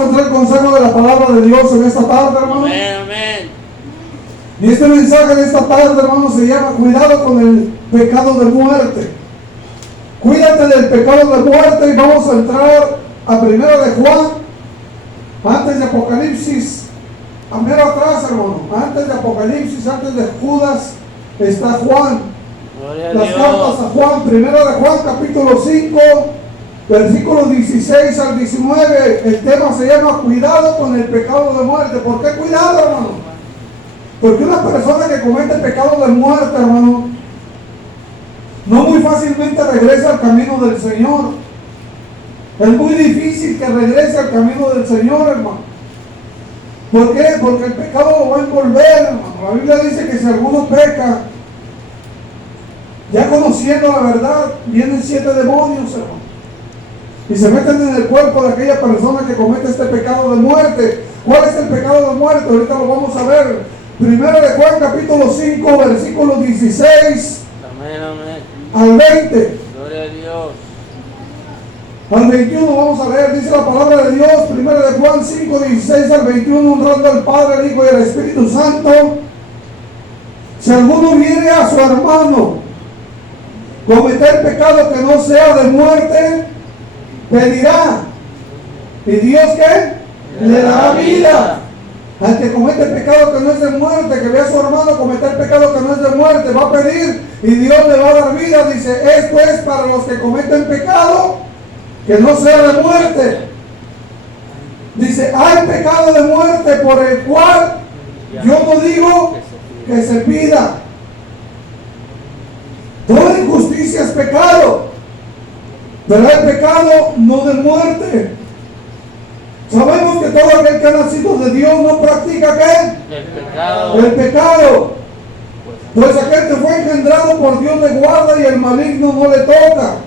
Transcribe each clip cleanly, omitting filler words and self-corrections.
vamos a entrar al consejo de la palabra de Dios en esta tarde, hermano. Amén, amén. Y este mensaje de esta tarde, hermano, se llama cuidado con el pecado de muerte. Cuídate del pecado de muerte. Y vamos a entrar a primero de Juan, antes de Apocalipsis, a mero atrás, hermano, antes de Apocalipsis, antes de Judas, está Juan. Gloria a Las Dios. cartas a Juan, primero de Juan, capítulo 5, versículos 16 al 19. El tema se llama cuidado con el pecado de muerte. ¿Por qué cuidado, hermano? Porque una persona que comete pecado de muerte, hermano, no muy fácilmente regresa al camino del Señor. Es muy difícil que regrese al camino del Señor, hermano. ¿Por qué? Porque el pecado lo va a envolver, hermano. La Biblia dice que si alguno peca, ya conociendo la verdad, vienen 7 demonios, hermano, y se meten en el cuerpo de aquella persona que comete este pecado de muerte. ¿Cuál es el pecado de muerte? Ahorita lo vamos a ver. Primero de Juan, capítulo 5, versículos 16 Amén, amén. al 20. Gloria a Dios. Al 21 vamos a leer, dice la palabra de Dios, primero de Juan 5, 16 al 21, honrando al Padre, al Hijo y al Espíritu Santo. Si alguno viene a su hermano cometer pecado que no sea de muerte, pedirá. ¿Y Dios qué? Le dará vida. Al que comete pecado que no es de muerte, que ve a su hermano cometer pecado que no es de muerte, va a pedir y Dios le va a dar vida. Dice, esto es para los que cometen pecado que no sea de muerte. Dice, hay pecado de muerte por el cual yo no digo que se pida. Toda injusticia es pecado, pero hay pecado no de muerte. Sabemos que todo aquel que ha nacido de Dios no practica ¿qué? El pecado. El pecado. Pues aquel que fue engendrado por Dios le guarda y el maligno no le toca.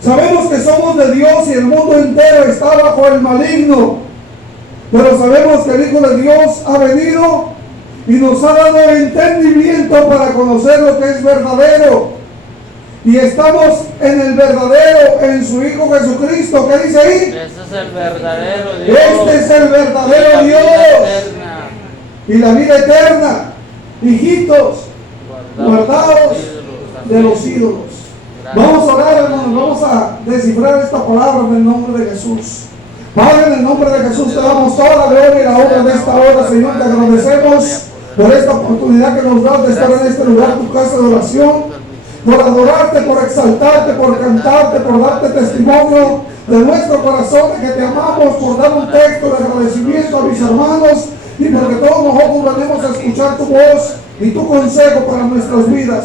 Sabemos que somos de Dios y el mundo entero está bajo el maligno. Pero sabemos que el Hijo de Dios ha venido y nos ha dado entendimiento para conocer lo que es verdadero. Y estamos en el verdadero, en su Hijo Jesucristo. ¿Qué dice ahí? Este es el verdadero Dios. Este es el verdadero Dios. Y la vida eterna. Hijitos, guardados de los ídolos. Vamos a orar, hermanos. Vamos a descifrar esta palabra en el nombre de Jesús. Padre, en el nombre de Jesús te damos toda la gloria y la honra de esta hora, Señor. Te agradecemos por esta oportunidad que nos das de estar en este lugar, tu casa de oración. Por adorarte, por exaltarte, por cantarte, por darte testimonio de nuestro corazón de que te amamos, por dar un texto de agradecimiento a mis hermanos y porque todos nosotros venimos a escuchar tu voz y tu consejo para nuestras vidas.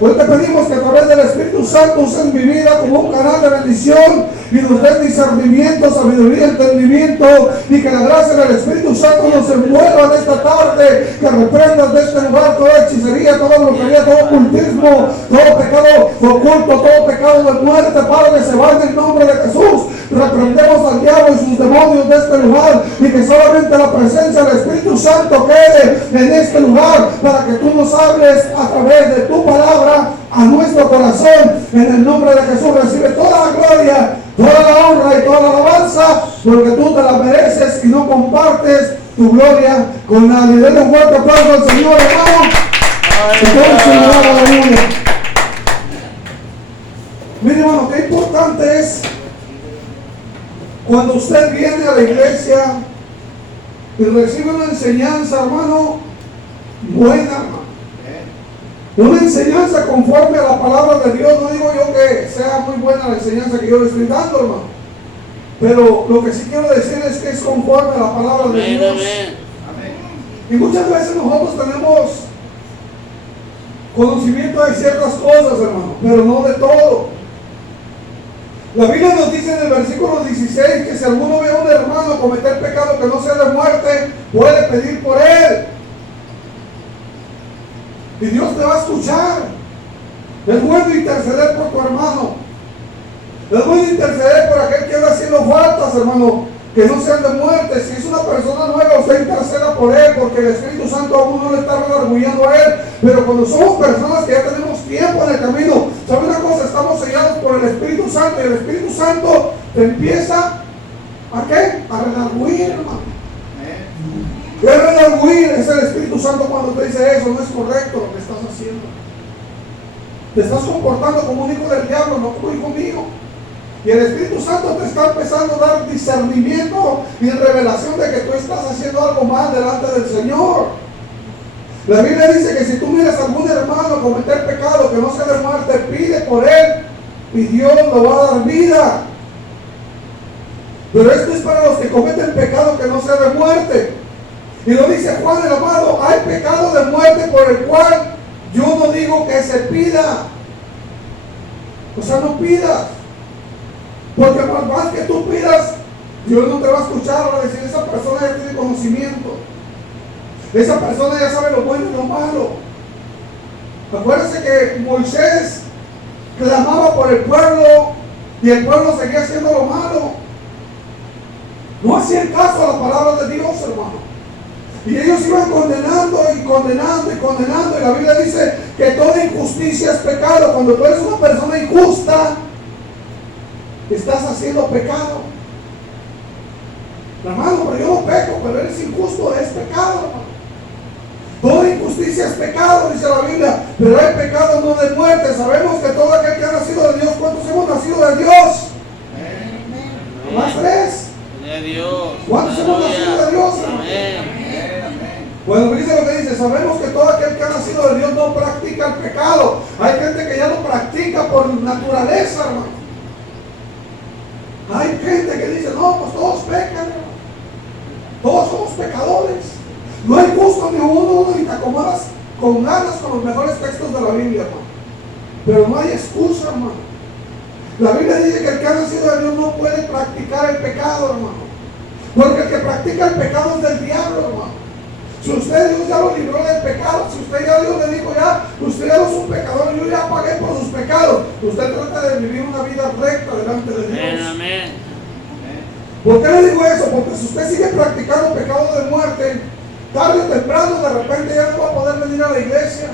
Hoy te pedimos que a través del Espíritu Santo uses mi vida como un canal de bendición y nos des discernimiento, sabiduría, entendimiento, y que la gracia del Espíritu Santo nos envuelva en esta tarde, que reprendas de este lugar toda hechicería, toda brujería, todo ocultismo, todo pecado oculto, todo pecado de muerte, Padre, que se va en el nombre de Jesús. Reprendemos al diablo y sus demonios de este lugar, y que solamente la presencia del Espíritu Santo quede en este lugar para que tú nos hables a través de tu palabra a nuestro corazón. En el nombre de Jesús recibe toda la gloria, toda la honra y toda la alabanza, porque tú te la mereces y no compartes tu gloria con nadie. Denle un fuerte aplauso al Señor, hermano. Y todo el Señor a la gloria. Mire, hermano, qué importante es cuando usted viene a la iglesia y recibe una enseñanza, hermano, buena, hermano. Una enseñanza conforme a la palabra de Dios. No digo yo que sea muy buena la enseñanza que yo le estoy dando, hermano, pero lo que sí quiero decir es que es conforme a la palabra de Amén, Dios. amén. Y muchas veces nosotros tenemos conocimiento de ciertas cosas, hermano, pero no de todo. La Biblia nos dice en el versículo 16 que si alguno ve a un hermano cometer pecado que no sea de muerte, puede pedir por él. Y Dios te va a escuchar. Es bueno interceder por tu hermano. Es bueno interceder por aquel que anda haciendo faltas, hermano, que no sean de muerte. Si es una persona nueva, usted interceda por él, porque el Espíritu Santo aún no le está redarguyendo a él. Pero cuando somos personas que ya tenemos tiempo en el camino, ¿sabe una cosa? Estamos sellados por el Espíritu Santo, y el Espíritu Santo te empieza ¿a qué? enorgullir, hermano. Pero enorgullir es el Espíritu Santo cuando te dice eso, no es correcto lo que estás haciendo. Te estás comportando como un hijo del diablo, no como hijo mío. Y el Espíritu Santo te está empezando a dar discernimiento y revelación de que tú estás haciendo algo mal delante del Señor. La Biblia dice que si tú miras a algún hermano cometer pecado que no sea de muerte, pide por él y Dios lo va a dar vida. Pero esto es para los que cometen pecado que no sea de muerte. Y lo dice Juan el amado, hay pecado de muerte por el cual yo no digo que se pida. O sea, no pidas. Porque por más que tú pidas, Dios no te va a escuchar. Va a decir, esa persona ya tiene conocimiento. Esa persona ya sabe lo bueno y lo malo. Acuérdense que Moisés clamaba por el pueblo y el pueblo seguía haciendo lo malo. No hacían caso a la palabra de Dios, hermano. Y ellos iban condenando y condenando y condenando. Y la Biblia dice que toda injusticia es pecado. Cuando tú eres una persona injusta, estás haciendo pecado. Hermano, pero yo no peco, pero eres injusto, es pecado, hermano. Toda injusticia es pecado, dice la Biblia, pero hay pecado no de muerte. Sabemos que todo aquel que ha nacido de Dios, ¿cuántos hemos nacido de Dios? Más tres. De Dios. ¿Cuántos hemos nacido de Dios, hermano? Amén. Bueno, dice lo que dice, sabemos que todo aquel que ha nacido de Dios no practica el pecado. Hay gente que ya lo practica por naturaleza, hermano. Hay gente que dice, no, pues todos pecan, hermano. Todos somos pecadores. No hay justo ni uno, ni te acomodas con ganas con los mejores textos de la Biblia, hermano. Pero no hay excusa, hermano. La Biblia dice que el que ha nacido de Dios no puede practicar el pecado, hermano. Porque el que practica el pecado es del diablo, hermano. Si usted Dios ya lo libró del pecado, si usted ya Dios le dijo ya, usted ya no es un pecador, yo ya pagué por sus pecados. Usted trata de vivir una vida recta delante de Dios. Amén. ¿Por qué le digo eso? Porque si usted sigue practicando pecado de muerte, tarde o temprano de repente ya no va a poder venir a la iglesia.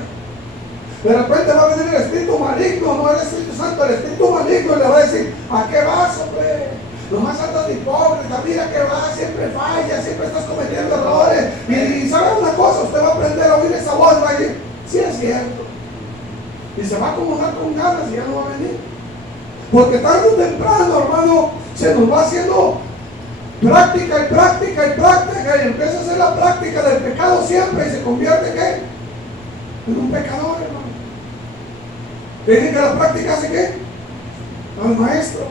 De repente va a venir el espíritu maligno, no el Espíritu Santo, el espíritu maligno, y le va a decir, ¿a qué vas, hombre? Nomás andas de hipócrita, mira que vas, siempre fallas, siempre estás cometiendo errores. Y ¿sabe una cosa? Usted va a aprender a oír esa voz, va a decir, sí es cierto. Y se va a acomodar con ganas y ya no va a venir. Porque tarde o temprano, hermano, se nos va haciendo práctica y práctica y práctica, y empieza a hacer la práctica del pecado siempre y se convierte ¿qué? En un pecador, hermano. Dicen que la práctica hace ¿qué? Al maestro.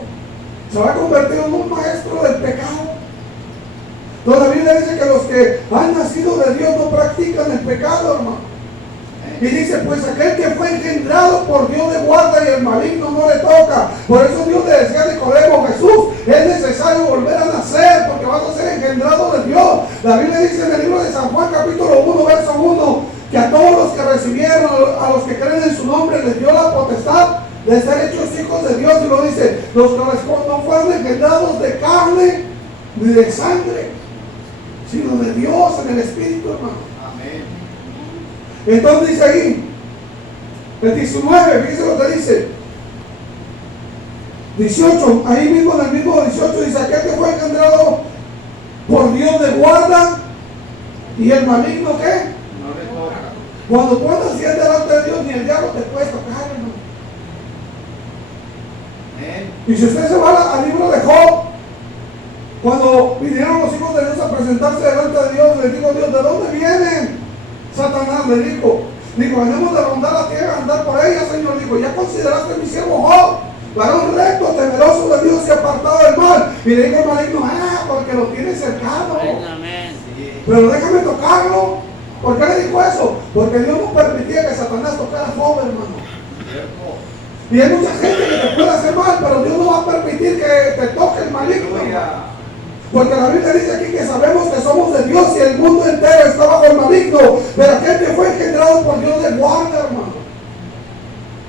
Se va a convertir en un maestro del pecado. Entonces la Biblia dice que los que han nacido de Dios no practican el pecado, hermano. Y dice, pues aquel que fue engendrado por Dios le guarda y el maligno no le toca. Por eso Dios le decía a Nicodemo, Jesús, es necesario volver a nacer porque vas a ser engendrado de Dios. La Biblia dice en el libro de San Juan capítulo 1, verso 1, que a todos los que recibieron, a los que creen en su nombre, les dio la potestad de ser hechos hijos de Dios. Y lo dice, los que no fueron engendrados de carne ni de sangre, sino de Dios en el Espíritu, hermano. Entonces dice ahí, el 19, fíjense lo que dice, 18, ahí mismo en el mismo 18 dice, aquel que fue engendrado por Dios le guarda y el maligno ¿qué? No le toca. Cuando tú andas bien delante de Dios, ni el diablo te puede tocar, hermano. Y si usted se va al libro de Job, cuando vinieron los hijos de Dios a presentarse delante de Dios, le digo, Dios, ¿de dónde vienen? Satanás le dijo, venimos de rondar la tierra, andar por ella, Señor. Dijo, ¿ya consideraste mi siervo Job? Varón recto, temeroso de Dios y apartado del mal. Y le dijo el maligno, porque lo tiene cercano. Amén. Pero déjame tocarlo. ¿Por qué le dijo eso? Porque Dios no permitía que Satanás tocara a Job, hermano. Y hay mucha gente que te puede hacer mal, pero Dios no va a permitir que te toque el maligno. Porque la Biblia dice aquí que sabemos que somos de Dios y el mundo entero está bajo el maligno. Pero aquel que fue engendrado por Dios le guarda, hermano.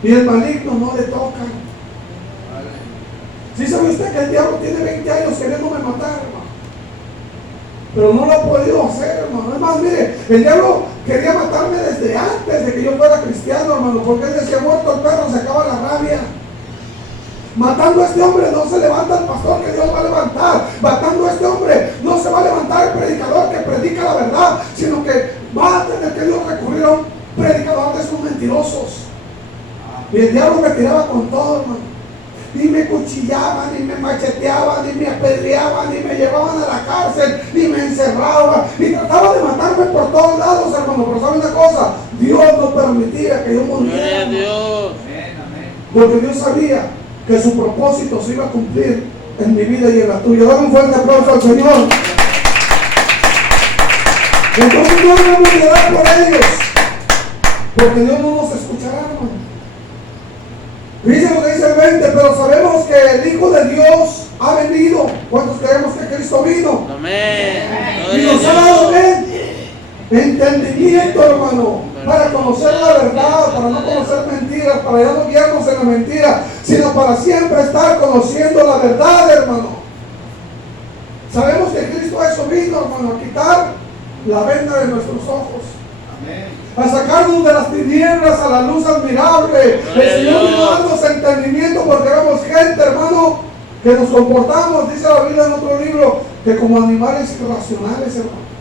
Y el maligno no le toca. ¿Sí sabe usted que el diablo tiene 20 años queriéndome matar, hermano? Pero no lo ha podido hacer, hermano. Es más, mire, el diablo quería matarme desde antes de que yo fuera cristiano, hermano. Porque él decía, muerto el perro, se acaba la rabia. Matando a este hombre no se levanta el pastor que Dios va a levantar. Matando a este hombre no se va a levantar sino que va a tener que Dios recurrir a un predicador de esos mentirosos. Y el diablo me tiraba con todo, hermano. Ni me cuchillaban, ni me macheteaban, ni me apedreaban, ni me llevaban a la cárcel, ni me encerraban, ni trataba de matarme por todos lados, hermano. Pero ¿sabe una cosa? Dios no permitía que yo muriera. Gloria a Dios. Porque Dios sabía que su propósito se iba a cumplir en mi vida y en la tuya. Dame un fuerte aplauso al Señor. Entonces no debemos llorar por ellos, porque Dios no nos escuchará, hermano. Dice lo que dice el 20, pero sabemos que el Hijo de Dios ha venido. ¿Cuántos creemos que Cristo vino? Amén. Y Gloria nos ha a dado Dios. entendimiento, hermano, para conocer la verdad, para no conocer mentiras, para ya no guiarnos en la mentira, sino para siempre estar conociendo la verdad, hermano. Sabemos que Cristo eso vino, hermano, a quitar la venda de nuestros ojos. Amén. A sacarnos de las tinieblas a la luz admirable. El Señor vino a darnos entendimiento porque éramos gente, hermano, que nos comportamos, dice la Biblia en otro libro, que como animales irracionales, hermano.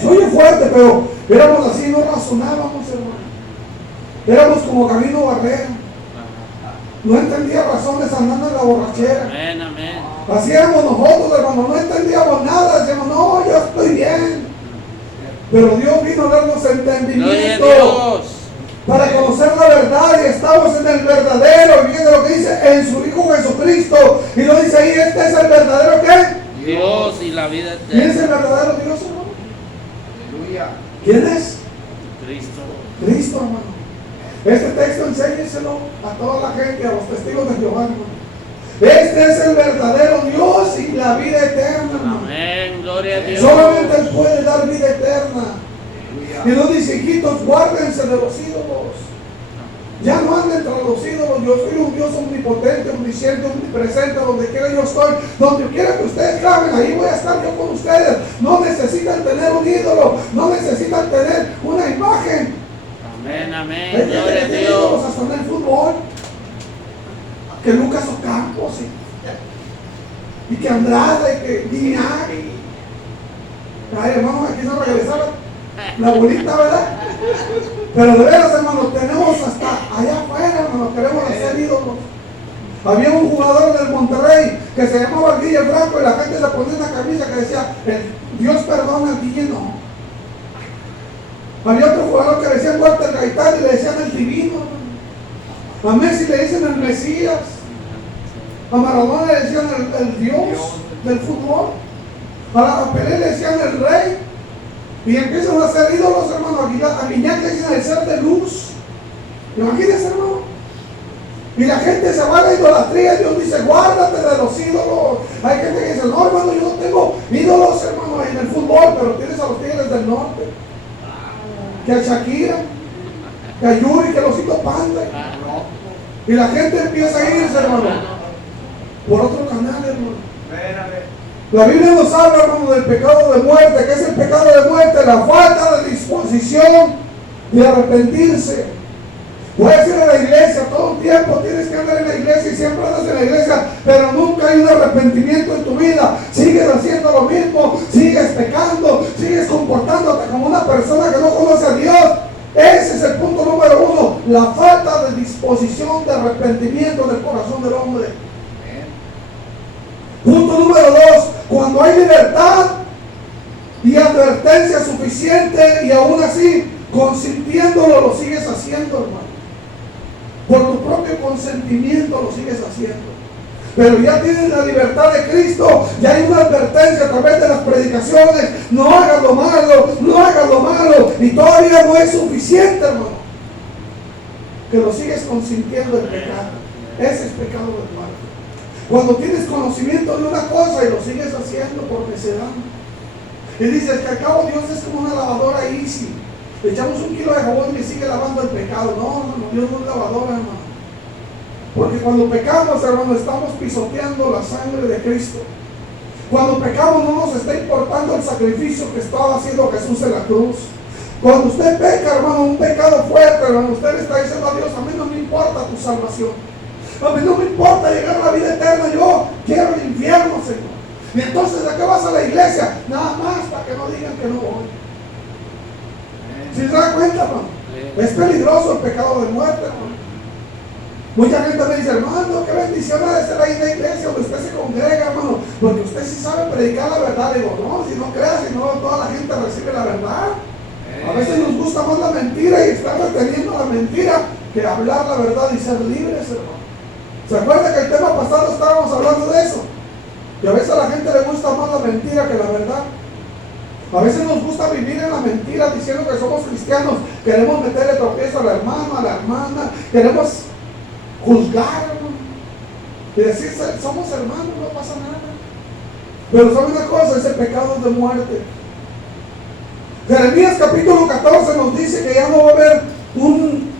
Soy fuerte, pero éramos así, no razonábamos, hermano. Éramos como Camino Barrera. No entendía razones andando en la borrachera. Amén, amén. Así éramos nosotros, hermano. No entendíamos nada. Decíamos, no, yo estoy bien. Pero Dios vino a darnos Gloria a entendimiento Dios. para conocer la verdad, y estamos en el verdadero. Y fíjense lo que dice en su Hijo Jesucristo. Y lo dice ahí, este es el verdadero ¿qué? Dios y la vida ¿Quién es eterna. el verdadero Dios, hermano? Aleluya. ¿Quién es? Cristo. Cristo, hermano. Este texto enséñeselo a toda la gente, a los testigos de Jehová, hermano. Este es el verdadero Dios y la vida eterna, hermano. Amén. Gloria a Dios. Solamente Él puede dar vida eterna. Aleluya. Y nos dice, hijitos, guárdense de los ídolos. Ya no anden tras los ídolos. Yo soy un Dios omnipotente, omnisciente, omnipresente. Donde quiera yo estoy, donde quiera que ustedes clamen, ahí voy a estar yo con ustedes. No necesitan tener un ídolo, no necesitan tener una imagen. Amén, Hay amén. gente Gloria que a tiene ídolos Dios. hasta en el fútbol. Que Lucas Ocampos y que Andrada y que Guiñac. Ay, hermano, aquí se regresaba la bolita, ¿verdad? Pero de veras, hermano, tenemos hasta allá afuera, hermano, queremos hacer ídolos. Había un jugador del Monterrey que se llamaba Guille Franco y la gente le ponía una camisa que decía, Dios perdona al Guille, no. Había otro jugador que decía Walter Gaitán y le decían el divino, hermano. A Messi le dicen el Mesías. A Maradona le decían el Dios del fútbol. A Pelé le decían el rey. Y empiezan a hacer ídolos, hermano. A Guiñac le dicen el ser de luz. Imagínense, hermano. Y la gente se va a la idolatría. Dios dice, guárdate de los ídolos. Hay gente que dice, no, hermano, yo no tengo ídolos, hermano, en el fútbol, pero tienes a los Tigres del Norte. Que a Shakira, que a Yuri, que a Osito Panda. Y la gente empieza a irse, hermano, por otro canal, hermano. La Biblia nos habla, hermano, del pecado de muerte. ¿Qué es el pecado de muerte? La falta de disposición de arrepentirse. Puedes ir a la iglesia todo el tiempo, tienes que andar en la iglesia y siempre andas en la iglesia, pero nunca hay un arrepentimiento en tu vida. Sigues haciendo lo mismo, sigues pecando, sigues comportándote como una persona que no conoce a Dios. Ese es el punto número 1, la falta de disposición de arrepentimiento del corazón del hombre. Punto número 2, cuando hay libertad y advertencia suficiente y aún así consintiéndolo lo sigues haciendo, hermano. Por tu propio consentimiento lo sigues haciendo. Pero ya tienes la libertad de Cristo, ya hay una advertencia a través de las predicaciones, no hagas lo malo, no hagas lo malo, y todavía no es suficiente, hermano, que lo sigues consintiendo el pecado. Ese es pecado del mal. Cuando tienes conocimiento de una cosa y lo sigues haciendo porque se da, y dices que al cabo Dios es como una lavadora easy, le echamos 1 kilo de jabón y sigue lavando el pecado. No, hermano, Dios no es lavadora, hermano. Porque cuando pecamos, hermano, estamos pisoteando la sangre de Cristo. Cuando pecamos no nos está importando el sacrificio que estaba haciendo Jesús en la cruz. Cuando usted peca, hermano, un pecado fuerte, hermano, usted le está diciendo a Dios, a mí no me importa tu salvación. A mí no me importa llegar a la vida eterna, yo quiero el infierno, Señor. Y entonces, ¿a qué vas a la iglesia? Nada más para que no digan que no voy. ¿Sí se da cuenta, hermano? Es peligroso el pecado de muerte, hermano. Mucha gente me dice, hermano, qué bendición ha de ser ahí en la iglesia donde usted se congrega, hermano, porque usted sí sabe predicar la verdad. Digo, no, si no creas, si no toda la gente recibe la verdad. A veces nos gusta más la mentira y estar reteniendo la mentira que hablar la verdad y ser libres, hermano. ¿Se acuerda que el tema pasado estábamos hablando de eso? Y a veces a la gente le gusta más la mentira que la verdad. A veces nos gusta vivir en la mentira diciendo que somos cristianos. Queremos meterle tropiezo a la hermana, queremos juzgar, hermano, y decir, somos hermanos, no pasa nada. Pero ¿sabe una cosa? Ese pecado de muerte. Jeremías capítulo 14 nos dice que ya no va a haber un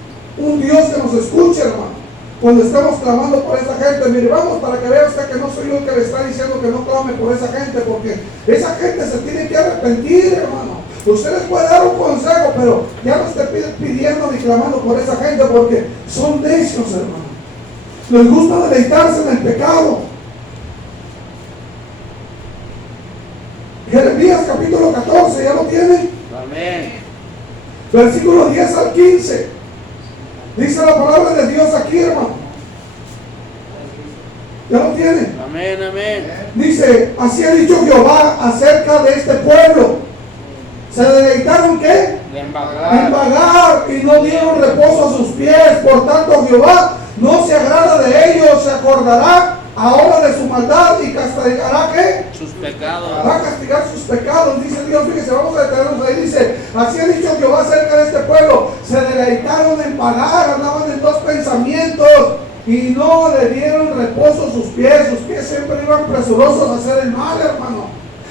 Dios que nos escuche, hermano, cuando estemos clamando por esa gente. Mire, vamos, para que vea usted que no soy yo el que le está diciendo que no clame por esa gente, porque esa gente se tiene que arrepentir, hermano. Usted les puede dar un consejo, pero ya no esté pidiendo ni clamando por esa gente, porque son necios, hermano. Les gusta deleitarse en el pecado. Jeremías capítulo 14, ¿ya lo tienen? Amén. Versículo 10 al 15. Dice la palabra de Dios aquí, hermano. ¿Ya lo tienen? Amén, amén. Dice, así ha dicho Jehová acerca de este pueblo. ¿Se deleitaron qué? En vagar y no dieron reposo a sus pies. Por tanto Jehová no se agrada de ellos, se acordará ahora de su maldad y castigará ¿qué? Sus pecados. Va a castigar sus pecados, dice Dios. Fíjese, vamos a detenernos ahí. Dice, así ha dicho Jehová acerca de este pueblo. Se deleitaron en vagar, andaban en dos pensamientos y no le dieron reposo a sus pies siempre iban presurosos a hacer el mal, hermano.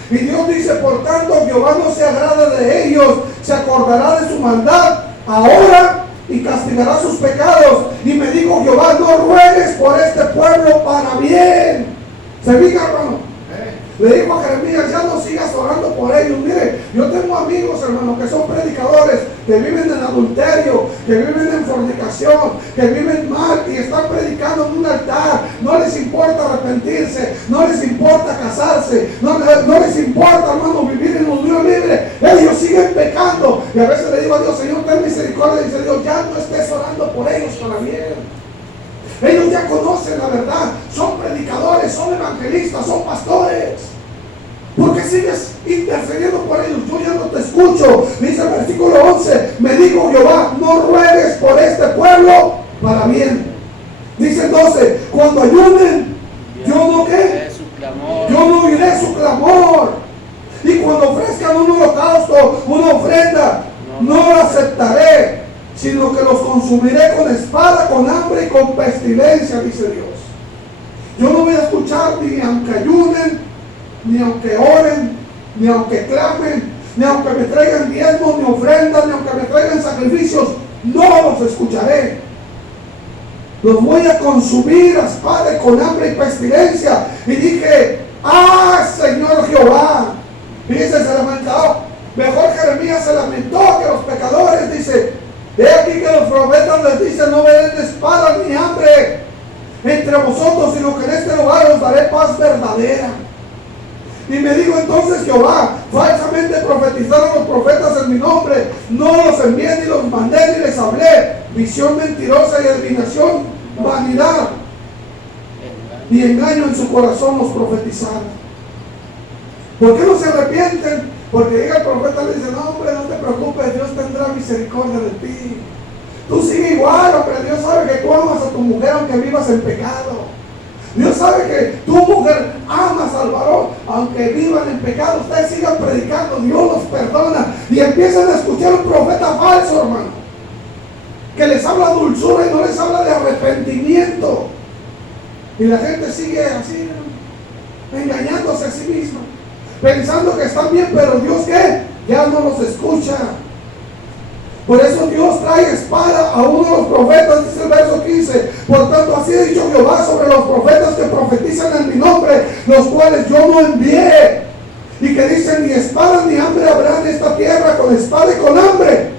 Y Dios dice, por tanto Jehová no se agrada de ellos, se acordará de su maldad ahora y castigará sus pecados. Y me dijo Jehová, no ruegues por este pueblo para bien. ¿Se fija, hermano? Le dijo a Jeremías, ya no sigas orando por ellos. Mire, yo tengo amigos, hermano, que son predicadores, que viven en adulterio, que viven en fornicación, que viven mal y están predicando en un altar. No les importa arrepentirse, no les importa casarse, no les importa, hermano, vivir en unión libre. Ellos siguen pecando. Y a veces le digo a Dios, Señor, ten misericordia. Y dice Dios, ya no estés orando por ellos para bien. Ellos ya conocen la verdad, son predicadores, son evangelistas, son pastores. ¿Por qué sigues intercediendo por ellos? Yo ya no te escucho. Dice el versículo 11, me dijo Jehová, no ruegues por este pueblo para bien. Dice el 12, cuando ayunen, yo no qué, yo no oiré su clamor. Y cuando ofrezcan un holocausto, una ofrenda, no la aceptaré, sino que los consumiré con espada, con hambre y con pestilencia, dice Dios. Yo no voy a escuchar ni aunque ayunen, ni aunque oren, ni aunque clamen, ni aunque me traigan diezmos, ni ofrendas, ni aunque me traigan sacrificios, no los escucharé. Los voy a consumir a espada, con hambre y pestilencia. Y dije, Señor Jehová. Fíjense, se lamentó. Mejor Jeremías se lamentó que los pecadores. Dice, he aquí que los profetas les dicen, no verán espada ni hambre entre vosotros, sino que en este lugar os daré paz verdadera. Y me dijo entonces Jehová, falsamente profetizaron los profetas en mi nombre, no los envié ni los mandé ni les hablé, visión mentirosa y adivinación, vanidad y engaño en su corazón los profetizaron. ¿Por qué no se arrepienten? Porque llega el profeta y le dice, no hombre, no te preocupes, Dios tendrá misericordia de ti. Tú sigue igual, hombre, Dios sabe que tú amas a tu mujer aunque vivas en pecado. Dios sabe que tu mujer amas al varón, aunque vivan en pecado. Ustedes sigan predicando, Dios los perdona. Y empiezan a escuchar un profeta falso, hermano, que les habla dulzura y no les habla de arrepentimiento. Y la gente sigue así, engañándose a sí misma, pensando que están bien, pero Dios ¿qué? Ya no los escucha. Por eso Dios trae espada a uno de los profetas, dice el verso 15. Por tanto, así ha dicho Jehová sobre los profetas que profetizan en mi nombre, los cuales yo no envié. Y que dicen, ni espada ni hambre habrá en esta tierra, con espada y con hambre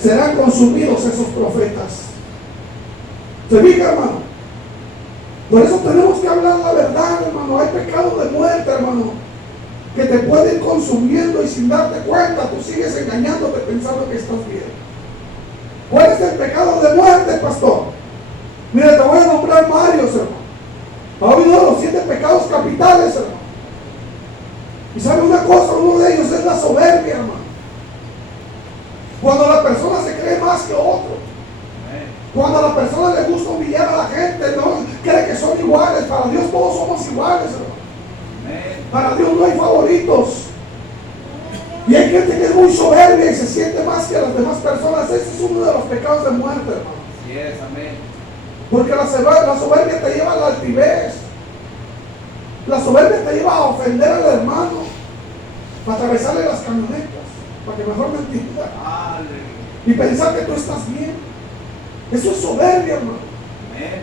serán consumidos esos profetas. ¿Se fija, hermano? Por eso tenemos que hablar la verdad, hermano. Hay pecado de muerte, hermano. que te puede ir consumiendo y sin darte cuenta tú sigues engañándote pensando que estás bien. ¿Cuál es el pecado de muerte, pastor? Mira, te voy a nombrar varios, hermano. ¿Ha oído los 7 pecados capitales, hermano? Y sabe una cosa, uno de ellos es la soberbia, hermano. Cuando la persona se cree más que otro. Cuando a la persona le gusta humillar a la gente, no cree que son iguales. Para Dios todos somos iguales, hermano. Para Dios no hay favoritos. Y hay gente que es muy soberbia y se siente más que las demás personas. Ese es uno de los pecados de muerte, hermano. Yes, amén. Porque la soberbia te lleva a la altivez. La soberbia te lleva a ofender al hermano, a atravesarle las camionetas, para que mejor me entienda. Y pensar que tú estás bien. Eso es soberbia, hermano. Amén.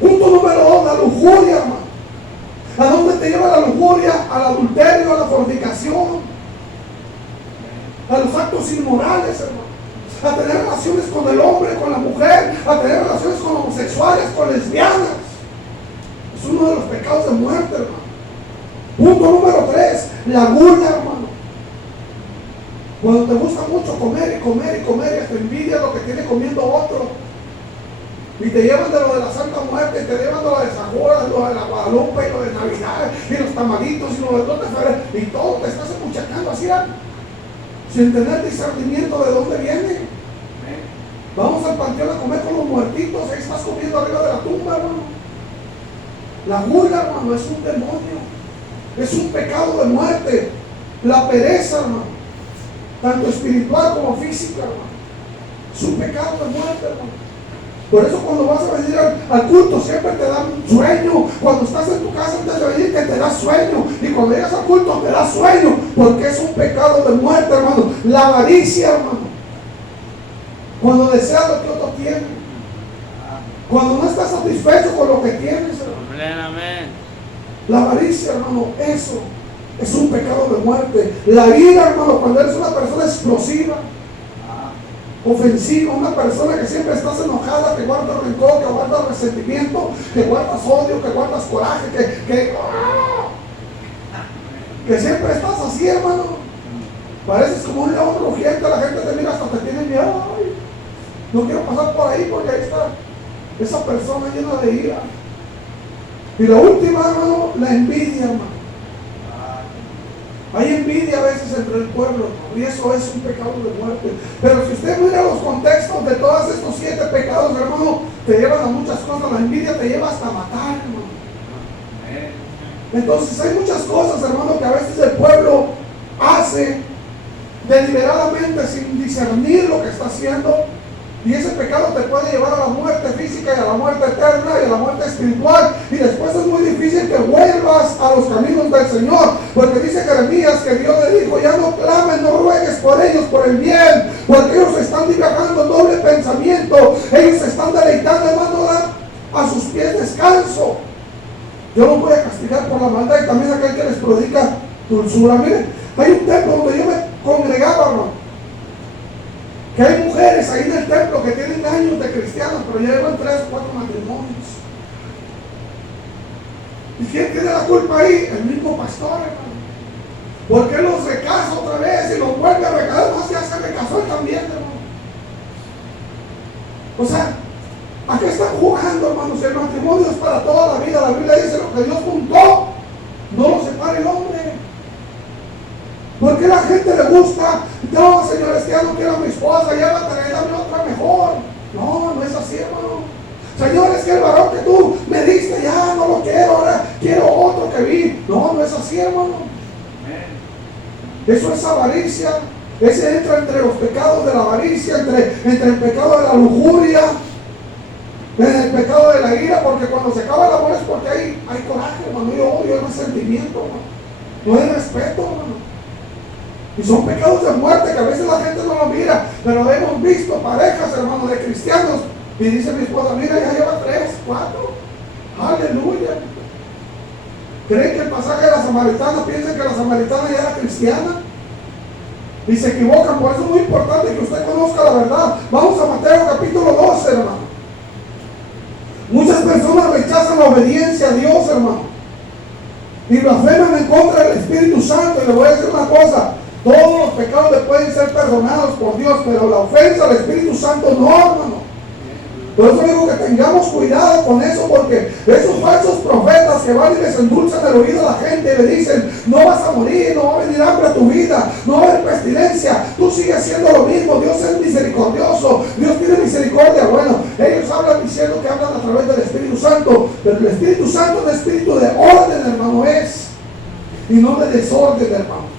Punto número 2, la lujuria, hermano. ¿A dónde te lleva la lujuria? Al adulterio, a la fornicación, a los actos inmorales, hermano. A tener relaciones con el hombre, con la mujer, a tener relaciones con homosexuales, con lesbianas. Es uno de los pecados de muerte, hermano. Punto número 3, la gula, hermano. Cuando te gusta mucho comer y comer y comer y hasta envidia lo que tiene comiendo otro. Y te llevan de lo de la Santa Muerte, y te llevan de lo de San Juan, lo de la Guadalupe, y lo de Navidad, y los tamalitos, y lo de los de febrero, y todo te estás empuchacando así, sin tener discernimiento de dónde viene. Vamos al panteón a comer con los muertitos, ahí estás comiendo arriba de la tumba, hermano. La gula, hermano, es un demonio, es un pecado de muerte. La pereza, hermano, tanto espiritual como física, hermano, es un pecado de muerte, hermano. Por eso cuando vas a venir al culto siempre te da sueño. Cuando estás en tu casa antes de venir te da sueño. Y cuando llegas al culto te da sueño. Porque es un pecado de muerte, hermano. La avaricia, hermano. Cuando deseas lo que otro tiene. Cuando no estás satisfecho con lo que tienes, hermano. Amén. La avaricia, hermano, eso es un pecado de muerte. La ira, hermano, cuando eres una persona explosiva, ofensiva, una persona que siempre estás enojada, que guardas rencor, que guardas resentimiento, que guardas odio, que guardas coraje, que siempre estás así, hermano. Pareces como un león rugiente, la gente te mira hasta te tiene miedo. Ay, no quiero pasar por ahí porque ahí está esa persona llena de ira. Y la última, hermano, la envidia, hermano. Hay envidia a veces entre el pueblo, ¿no? Y eso es un pecado de muerte. Pero si usted mira los contextos de todos estos 7 pecados, hermano, te llevan a muchas cosas. La envidia te lleva hasta matar, hermano. Entonces hay muchas cosas, hermano, que a veces el pueblo hace deliberadamente sin discernir lo que está haciendo. Y ese pecado te puede llevar a la muerte física y a la muerte eterna y a la muerte espiritual. Y después es muy difícil que vuelvas a los caminos del Señor. Porque dice Jeremías que Dios le dijo, ya no clames, no ruegues por ellos, por el bien. Porque ellos están divagando en doble pensamiento. Ellos se están deleitando, hermano, a sus pies descanso. Yo los voy a castigar por la maldad y también aquel que les predica dulzura. Miren, hay un templo donde yo me congregaba, hermano. Que hay mujeres ahí en el templo que tienen años de cristianas, pero ya llevan 3 o 4 matrimonios. ¿Y quién tiene la culpa ahí? El mismo pastor, hermano. Porque él los recasa otra vez y los vuelve a recalar. Además ya se recasó él también, hermano. O sea, ¿a qué están jugando, hermanos? El matrimonio es para toda la vida. La Biblia dice lo que Dios juntó, no lo separe el hombre. ¿Por qué la gente le gusta? No, señores, que ya no quiero a mi esposa, ya va a tener otra mejor. No, no es así, hermano. Señores, que el varón que tú me diste ya no lo quiero, ahora quiero otro que vi. No, no es así, hermano. Eso es avaricia. Ese entra entre los pecados de la avaricia, entre el pecado de la lujuria, en el pecado de la ira, porque cuando se acaba el amor es porque hay coraje, hermano, hay odio, hay resentimiento, hermano. No hay respeto, hermano. Y son pecados de muerte que a veces la gente no lo mira, pero hemos visto parejas, hermanos, de cristianos. Y dice mi esposa, mira, ya lleva 3, 4. Aleluya. ¿Creen que el pasaje de la samaritana piensa que la samaritana ya era cristiana? Y se equivocan, por eso es muy importante que usted conozca la verdad. Vamos a Mateo capítulo 12, hermano. Muchas personas rechazan la obediencia a Dios, hermano. y blasfeman en contra del Espíritu Santo. Y le voy a decir una cosa: todos los pecados le pueden ser perdonados por Dios, pero la ofensa al Espíritu Santo no, hermano. Por eso digo que tengamos cuidado con eso, porque esos falsos profetas que van y les endulzan el oído a la gente y le dicen: no vas a morir, no va a venir hambre a tu vida, no va a haber pestilencia, tú sigues haciendo lo mismo, Dios es misericordioso, Dios tiene misericordia. Bueno, ellos hablan diciendo que hablan a través del Espíritu Santo, pero el Espíritu Santo es un espíritu de orden, hermano, y no de desorden, hermano.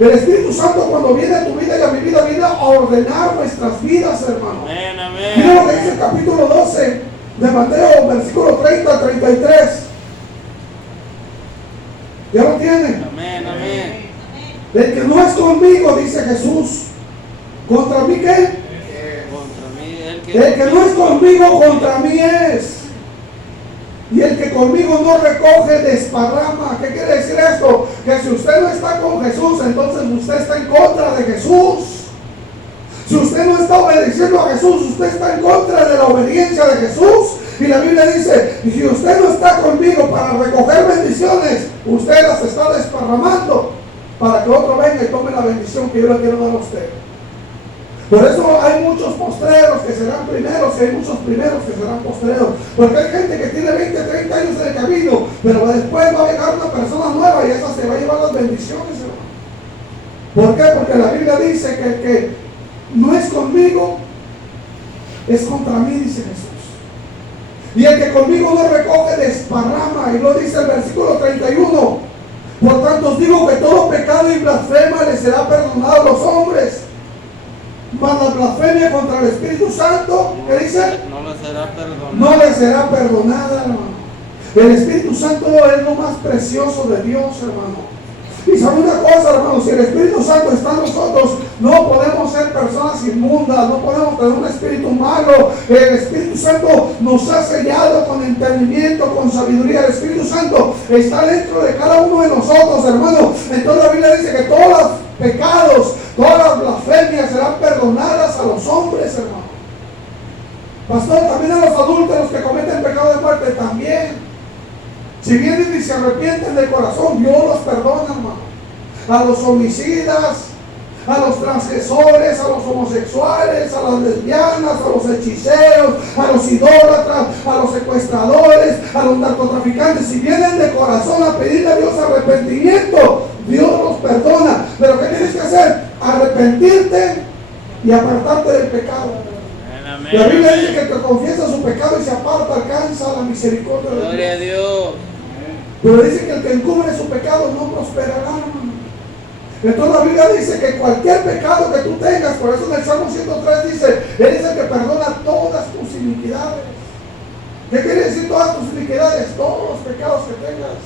El Espíritu Santo, cuando viene a tu vida y a mi vida, viene a ordenar nuestras vidas, hermano. Amén, amén. Mira lo que dice el capítulo 12 de Mateo, versículo 30 al 33. ¿Ya lo tienen? Amén, amén. El que no es conmigo, dice Jesús, ¿contra mí qué? Contra mí, El que no es conmigo, contra mí es. Y el que conmigo no recoge, desparrama. ¿Qué quiere decir esto? Que si usted no está con Jesús, entonces usted está en contra de Jesús. Si usted no está obedeciendo a Jesús, usted está en contra de la obediencia de Jesús. Y la Biblia dice: y si usted no está conmigo para recoger bendiciones, usted las está desparramando para que otro venga y tome la bendición que yo le quiero dar a usted. Por eso hay muchos postreros que serán primeros y hay muchos primeros que serán postreros. Porque hay gente que tiene 20, 30 años en el camino, pero después va a llegar una persona nueva y esa se va a llevar las bendiciones, hermano. ¿Por qué? Porque la Biblia dice que el que no es conmigo es contra mí, dice Jesús. Y el que conmigo no recoge, desparrama. Y lo dice el versículo 31. Por tanto os digo que todo pecado y blasfema les será perdonado a los hombres, mas la blasfemia contra el Espíritu Santo, ¿qué dice? No le será perdonado. No le será perdonada, hermano. El Espíritu Santo es lo más precioso de Dios, hermano. Y sabe una cosa, hermano: si el Espíritu Santo está en nosotros, no podemos ser personas inmundas, no podemos tener un espíritu malo. El Espíritu Santo nos ha sellado con entendimiento, con sabiduría. El Espíritu Santo está dentro de cada uno de nosotros, hermano. Entonces la Biblia dice que todos los pecados, todas las blasfemias serán perdonadas a los hombres, hermano. Pastor, también a los adúlteros que cometen pecado de muerte, también. Si vienen y se arrepienten de corazón, Dios los perdona, hermano. A los homicidas, a los transgresores, a los homosexuales, a las lesbianas, a los hechiceros, a los idólatras, a los secuestradores, a los narcotraficantes. Si vienen de corazón a pedirle a Dios arrepentimiento, Dios los perdona. Pero ¿qué tienes que hacer? Arrepentirte y apartarte del pecado. Amén, La Biblia amén. dice que el que confiesa su pecado y se aparta alcanza la misericordia de Dios. Gloria a Dios. Pero dice que el que encubre su pecado no prosperará, hermano. Entonces la Biblia dice que cualquier pecado que tú tengas, por eso en el Salmo 103 dice: Él es el que perdona todas tus iniquidades. ¿Qué quiere decir todas tus iniquidades? Todos los pecados que tengas,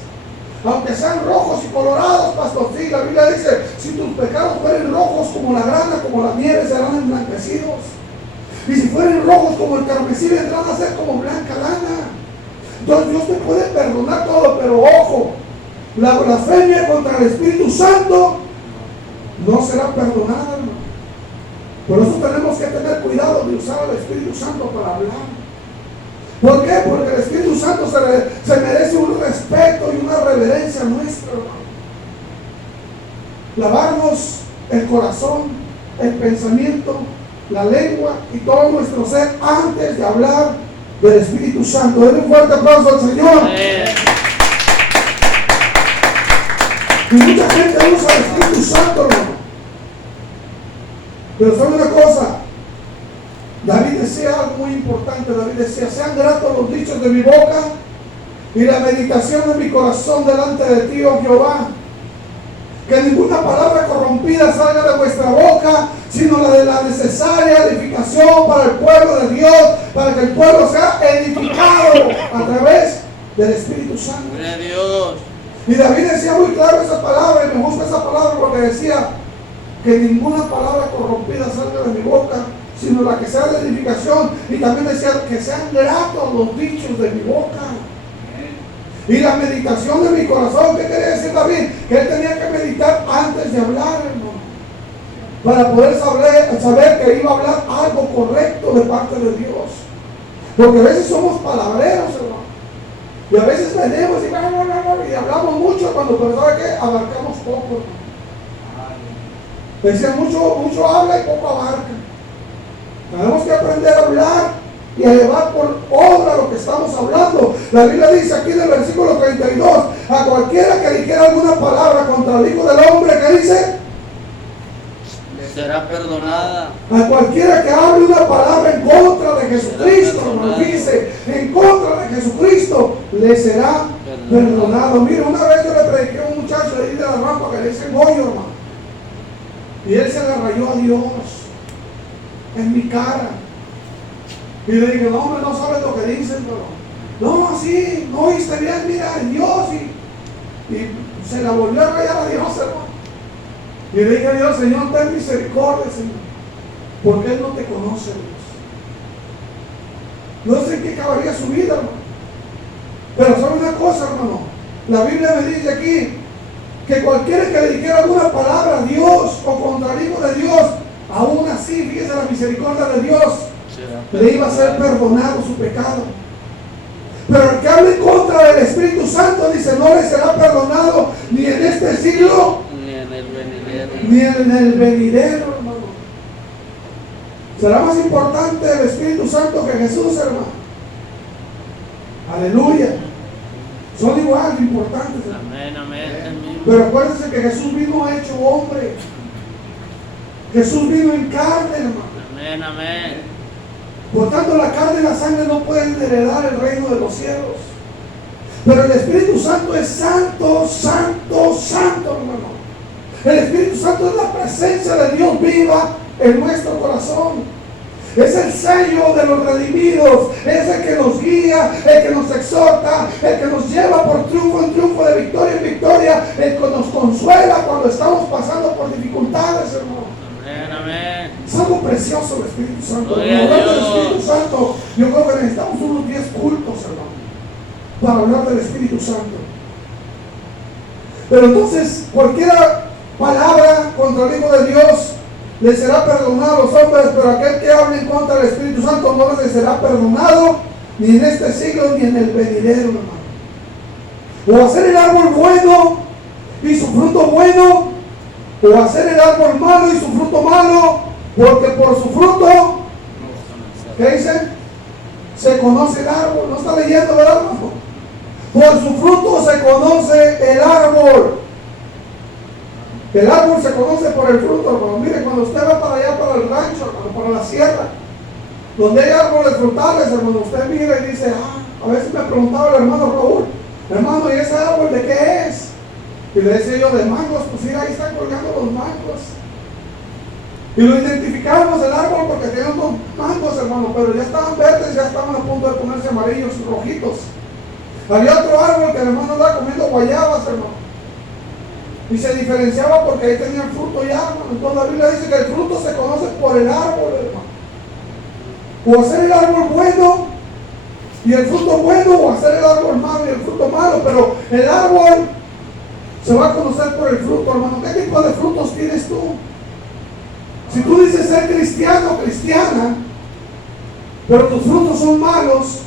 aunque sean rojos y colorados, pastor. Sí, la Biblia dice: si tus pecados fueren rojos como la grana, como la nieve, serán emblanquecidos. Y si fueren rojos como el carmesí, vendrán a ser como blanca lana. Entonces Dios te puede perdonar todo, pero ojo, la blasfemia contra el Espíritu Santo no será perdonada, hermano. Por eso tenemos que tener cuidado de usar al Espíritu Santo para hablar. ¿Por qué? Porque el Espíritu Santo se merece un respeto y una reverencia nuestra, hermano. Lavarnos el corazón, el pensamiento, la lengua y todo nuestro ser antes de hablar del Espíritu Santo. Denle un fuerte aplauso al Señor. Amén. Y mucha gente usa el Espíritu Santo, hermano. Pero sabe una cosa: David decía algo muy importante. David decía: sean gratos los dichos de mi boca y la meditación de mi corazón delante de ti, oh Jehová. Que ninguna palabra corrompida salga de vuestra boca, sino la de la necesaria edificación para el pueblo de Dios, para que el pueblo sea edificado a través del Espíritu Santo. Gloria a Dios. Y David decía muy claro esa palabra, y me gusta esa palabra porque decía que ninguna palabra corrompida salga de mi boca, sino la que sea de edificación. Y también decía que sean gratos los dichos de mi boca y la meditación de mi corazón. ¿Qué quería decir David? Que él tenía que meditar antes de hablar, hermano, para poder saber que iba a hablar algo correcto de parte de Dios. Porque a veces somos palabreros, hermano, y a veces venimos y que hablamos mucho, hermano, pero ¿sabe qué? Abarcamos poco, hermano. Decían mucho habla y poco abarca. Tenemos que aprender a hablar y a llevar por obra lo que estamos hablando. La Biblia dice aquí en el versículo 32, a cualquiera que dijera alguna palabra contra el Hijo del Hombre, ¿qué dice? Será perdonada. A cualquiera que hable una palabra en contra de Jesucristo, hermano, dice, en contra de Jesucristo, le será perdonado. Mira, una vez yo le prediqué a un muchacho de ahí de la rampa que le dice Goyo, hermano. Y él se le rayó a Dios en mi cara. Y le dije, no, hombre, no sabes lo que dices, pero no, así, no oíste bien, mira, en Dios. Y se la volvió a rayar a Dios, hermano. Y le dije a Dios, Señor, ten misericordia, Señor, porque Él no te conoce, Dios. No sé en qué acabaría su vida, hermano. Pero sabe una cosa, hermano, la Biblia me dice aquí que cualquiera que le dijera alguna palabra a Dios o contra el Hijo de Dios, aún así, fíjese la misericordia de Dios, le iba a ser perdonado su pecado. Pero el que hable en contra del Espíritu Santo, dice, no le será perdonado ni en este siglo, Ni en el venidero. ni en el venidero, hermano. Será más importante el Espíritu Santo que Jesús, hermano. Aleluya. Son igual de importantes, hermano. Amén, amén. Pero acuérdense que Jesús vino hecho hombre. Jesús vino en carne, hermano. Amén, amén. Por tanto, la carne y la sangre no pueden heredar el reino de los cielos. Pero el Espíritu Santo es santo, santo, santo, hermano. El Espíritu Santo es la presencia de Dios viva en nuestro corazón. Es el sello de los redimidos. Es el que nos guía, el que nos exhorta, el que nos lleva por triunfo en triunfo, de victoria en victoria, el que nos consuela cuando estamos pasando por dificultades, hermano. Amén, amén. Es algo precioso el Espíritu Santo. Gloria a Hablar del Dios. Espíritu Santo, yo creo que necesitamos unos 10 cultos, hermano, para hablar del Espíritu Santo. Pero entonces, cualquier palabra contra el Hijo de Dios le será perdonado a los hombres, pero aquel que hable en contra del Espíritu Santo no le será perdonado ni en este siglo ni en el venidero, hermano. O hacer el árbol bueno y su fruto bueno, o hacer el árbol malo y su fruto malo, porque por su fruto, ¿qué dice? Se conoce el árbol. ¿No está leyendo, verdad, hermano? Por su fruto se conoce el árbol. El árbol se conoce por el fruto, hermano. Mire, cuando usted va para allá, para el rancho, hermano, para la sierra, donde hay árboles frutales, hermano, usted mira y dice, a veces me preguntaba el hermano Raúl, hermano, ¿y ese árbol de qué es? Y le decía yo, de mangos. Pues mira, ahí están colgando los mangos. Y lo identificábamos el árbol porque tenían unos mangos, hermano, pero ya estaban verdes, ya estaban a punto de ponerse amarillos y rojitos. Había otro árbol que el hermano andaba comiendo guayabas, hermano, y se diferenciaba porque ahí tenía el fruto ya, hermano. Entonces la Biblia dice que el fruto se conoce por el árbol, hermano. O hacer el árbol bueno y el fruto bueno, o hacer el árbol malo y el fruto malo, pero el árbol se va a conocer por el fruto, hermano. ¿Qué tipo de frutos tienes tú? Si tú dices ser cristiano o cristiana, pero tus frutos son malos,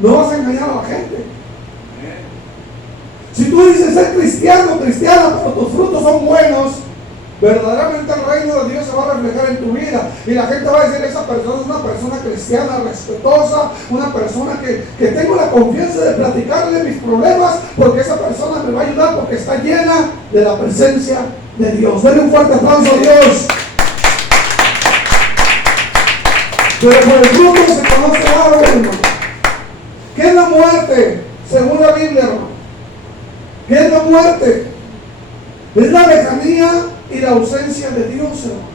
no vas a engañar a la gente. Si tú dices ser cristiano o cristiana, pero tus frutos son buenos, verdaderamente el reino de Dios se va a reflejar en tu vida. Y la gente va a decir, esa persona es una persona cristiana, respetuosa, una persona que tengo la confianza de platicarle mis problemas, porque esa persona me va a ayudar porque está llena de la presencia de Dios. Denle un fuerte aplauso a Dios. Pero por el fruto se conoce el árbol, hermano. ¿Qué es la muerte? Según la Biblia, hermano. ¿Qué es la muerte? Es la lejanía y la ausencia de Dios, hermano.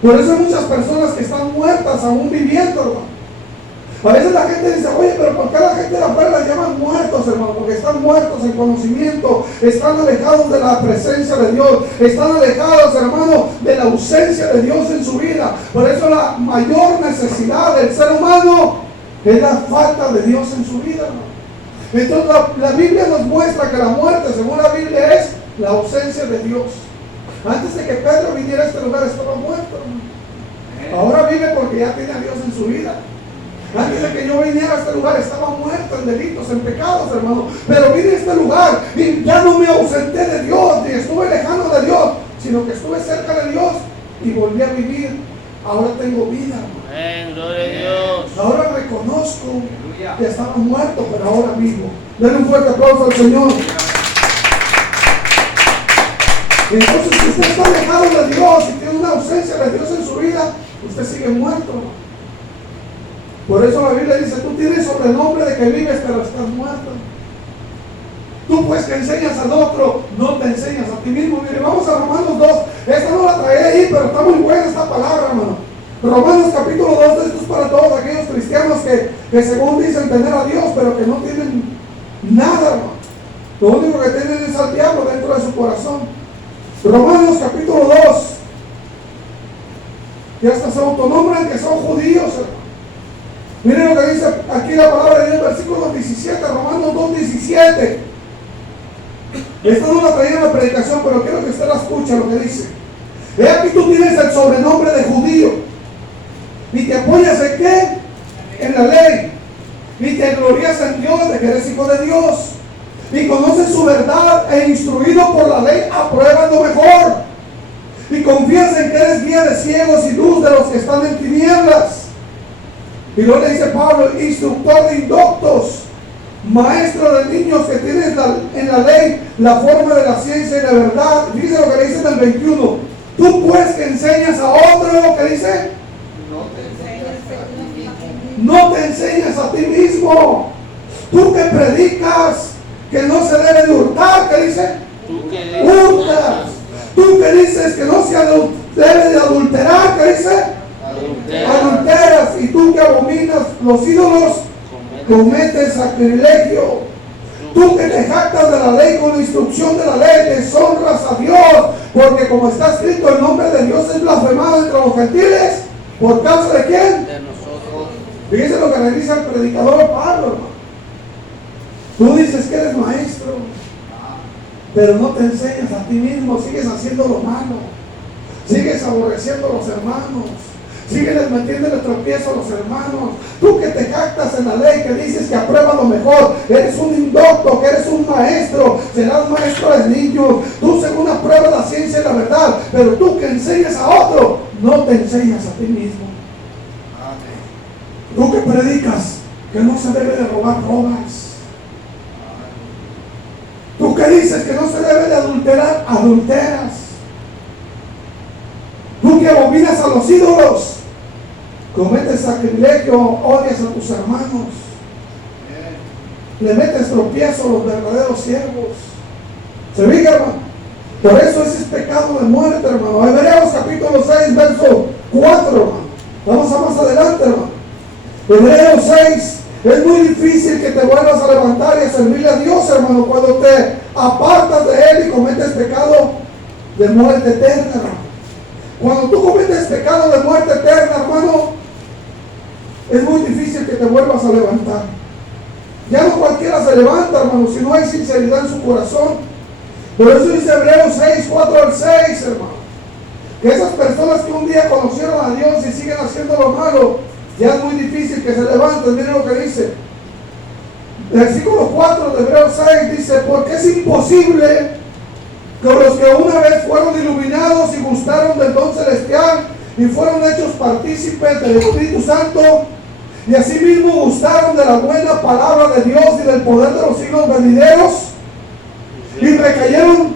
Por eso hay muchas personas que están muertas aún viviendo, hermano. A veces la gente dice, oye, pero ¿por qué la gente de afuera las llaman muertos, hermano? Porque están muertos en conocimiento, están alejados de la presencia de Dios, están alejados, hermano, de la ausencia de Dios en su vida. Por eso la mayor necesidad del ser humano es la falta de Dios en su vida, hermano. Entonces la Biblia nos muestra que la muerte, según la Biblia, es la ausencia de Dios. Antes de que Pedro viniera a este lugar estaba muerto, hermano. Ahora vive porque ya tiene a Dios en su vida. Antes de que yo viniera a este lugar estaba muerto en delitos, en pecados, hermano. Pero vine a este lugar y ya no me ausenté de Dios, ni estuve lejano de Dios, sino que estuve cerca de Dios y volví a vivir. Ahora tengo vida, hermano. Amén, gloria a Dios. Ahora reconozco que estaba muerto, pero ahora vivo. Denle un fuerte aplauso al Señor. Entonces, si usted está alejado de Dios y tiene una ausencia de Dios en su vida, usted sigue muerto. Por eso la Biblia dice, tú tienes sobrenombre de que vives, pero estás muerto. Tú pues que enseñas al otro, no te enseñas a ti mismo. Mire, vamos a Romanos 2. Esta no la traeré ahí, pero está muy buena esta palabra, hermano. Romanos capítulo 2, esto es para todos aquellos cristianos que según dicen tener a Dios, pero que no tienen nada, hermano. Lo único que tienen es al diablo dentro de su corazón. Romanos capítulo 2. Y hasta se autonombran que son judíos, hermano. Miren lo que dice aquí la palabra de Dios, versículo 17, Romanos 2:17. Esta no la traía en la predicación, pero quiero que usted la escuche lo que dice. He aquí tú tienes el sobrenombre de judío. ¿Y te apoyas en qué? En la ley. Y te glorias en Dios de que eres hijo de Dios. Y conoces su verdad e instruido por la ley apruebas lo mejor. Y confías en que eres guía de ciegos y luz de los que están en tinieblas. Y luego le dice Pablo, instructor de indoctos, maestro de niños que tienes en la ley la forma de la ciencia y la verdad. Dice lo que le dice en el 21. Tú pues que enseñas a otro, ¿qué dice? No te enseñas a ti mismo. Tú que predicas que no se debe de hurtar, ¿qué dice? Hurtas. Tú que dices que no se debe de adulterar, ¿qué dice? Adulteras. Y tú que abominas los ídolos, cometes sacrilegio. Tú que te jactas de la ley con la instrucción de la ley, deshonras a Dios, porque como está escrito, el nombre de Dios es blasfemado entre los gentiles. ¿Por causa de quién? De nosotros. Fíjense lo que le dice al predicador Pablo, hermano. Tú dices que eres maestro, pero no te enseñas a ti mismo, sigues haciendo lo malo, sigues aborreciendo a los hermanos, sigues metiéndole tropiezo a los hermanos. Tú que te jactas en la ley, que dices que aprueba lo mejor, eres un indocto, que eres un maestro, serás maestro de niños. Tú según apruebas la ciencia y la verdad, pero tú que enseñas a otro, no te enseñas a ti mismo. Tú que predicas que no se debe de robar, robas. Tú que dices que no se debe de adulterar, adulteras. Tú que abominas a los ídolos, cometes sacrilegio, odias a tus hermanos, le metes tropiezo a los verdaderos siervos. ¿Se fija, hermano? Por eso ese es pecado de muerte, hermano. Hebreos capítulo 6, verso 4, hermano. Vamos a más adelante, hermano. Hebreos 6. Es muy difícil que te vuelvas a levantar y a servirle a Dios, hermano, cuando te apartas de Él y cometes pecado de muerte eterna, hermano. Cuando tú cometes pecado de muerte eterna, hermano, es muy difícil que te vuelvas a levantar. Ya no cualquiera se levanta, hermano, si no hay sinceridad en su corazón. Por eso dice Hebreos 6, 4 al 6, hermano, que esas personas que un día conocieron a Dios y siguen haciendo lo malo, ya es muy difícil que se levanten. Miren lo que dice. Versículo 4 de Hebreos 6 dice, porque es imposible que los que una vez fueron iluminados y gustaron del don celestial y fueron hechos partícipes del Espíritu Santo y asimismo gustaron de la buena palabra de Dios y del poder de los siglos venideros y recayeron,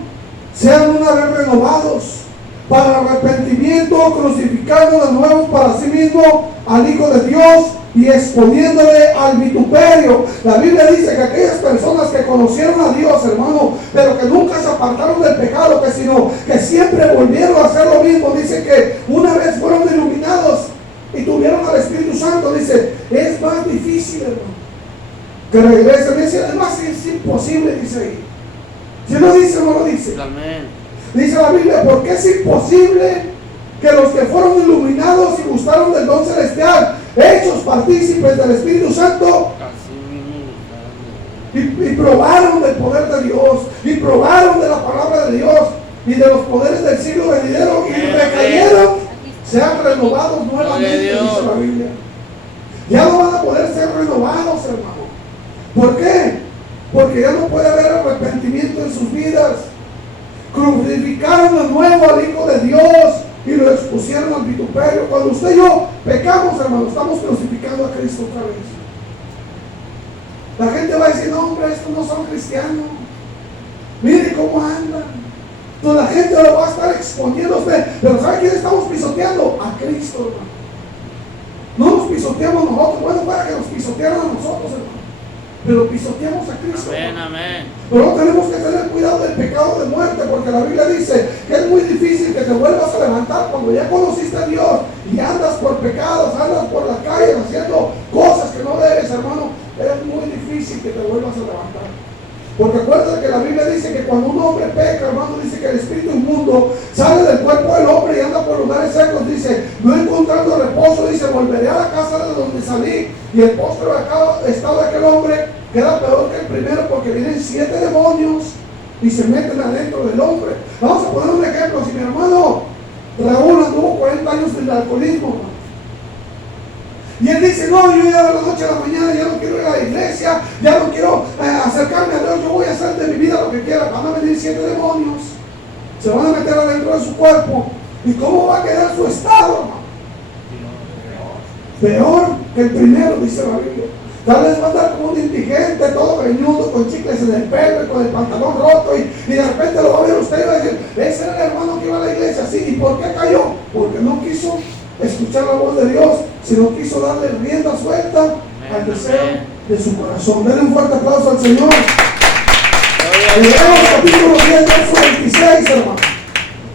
sean una vez renovados para arrepentimiento, crucificando de nuevo para sí mismo al Hijo de Dios y exponiéndole al vituperio. La Biblia dice que aquellas personas que conocieron a Dios, hermano, pero que nunca se apartaron del pecado, que siempre volvieron a hacer lo mismo, dice que una vez fueron iluminados y tuvieron al Espíritu Santo, dice, es más difícil, hermano, que regresen. Es más, es imposible, dice ahí. Si no dice, no lo dice. Amén. Dice la Biblia, porque es imposible que los que fueron iluminados y gustaron del don celestial, hechos partícipes del Espíritu Santo, y probaron del poder de Dios, y probaron de la palabra de Dios, y de los poderes del siglo venidero, y recayeron, sean renovados nuevamente, dice la Biblia. Ya no van a poder ser renovados, hermano. ¿Por qué? Porque ya no puede haber arrepentimiento en sus vidas. Crucificaron de nuevo al Hijo de Dios y lo expusieron al vituperio. Cuando usted y yo pecamos, hermano, estamos crucificando a Cristo otra vez. La gente va a decir, no, hombre, estos no son cristianos. Mire cómo andan. Entonces la gente lo va a estar exponiendo a usted. Pero ¿sabe quién estamos pisoteando? A Cristo, hermano. No nos pisoteamos nosotros. Bueno, para que nos pisotearan a nosotros, hermano. Pero pisoteamos a Cristo. Amén, hermano. amén. Pero no tenemos que tener cuidado del pecado de muerte, porque la Biblia dice que es muy difícil que te vuelvas a levantar cuando ya conociste a Dios y andas por pecados, andas por la calle haciendo cosas que no debes, hermano. Es muy difícil que te vuelvas a levantar. Porque acuérdate que la Biblia dice que cuando un hombre peca, hermano, dice que el espíritu inmundo sale del cuerpo del hombre y anda por lugares secos. Dice, no encontrando reposo, dice, volveré a la casa de donde salí. Y el postre estado de aquel hombre queda peor que el primero, porque vienen 7 demonios y se meten adentro del hombre. Vamos a poner un ejemplo. Si mi hermano Raúl anduvo 40 años en el alcoholismo, hermano, y él dice, no, yo ya de la noche a la mañana ya no quiero ir a la iglesia, ya no quiero acercarme a Dios, yo voy a hacer de mi vida lo que quiera. Van a venir 7 demonios, se van a meter adentro de su cuerpo. ¿Y cómo va a quedar su estado, hermano? Peor que el primero, dice la Biblia. Tal vez va a andar como un indigente, todo greñudo, con chicles en el pelo y con el pantalón roto, y de repente lo va a ver usted y va a decir, ese era el hermano que iba a la iglesia. Sí, ¿y por qué cayó? Porque no quiso escuchar la voz de Dios, sino quiso darle rienda suelta al deseo de su corazón. Denle un fuerte aplauso al Señor. Hebreos capítulo 10, verso 26, hermano.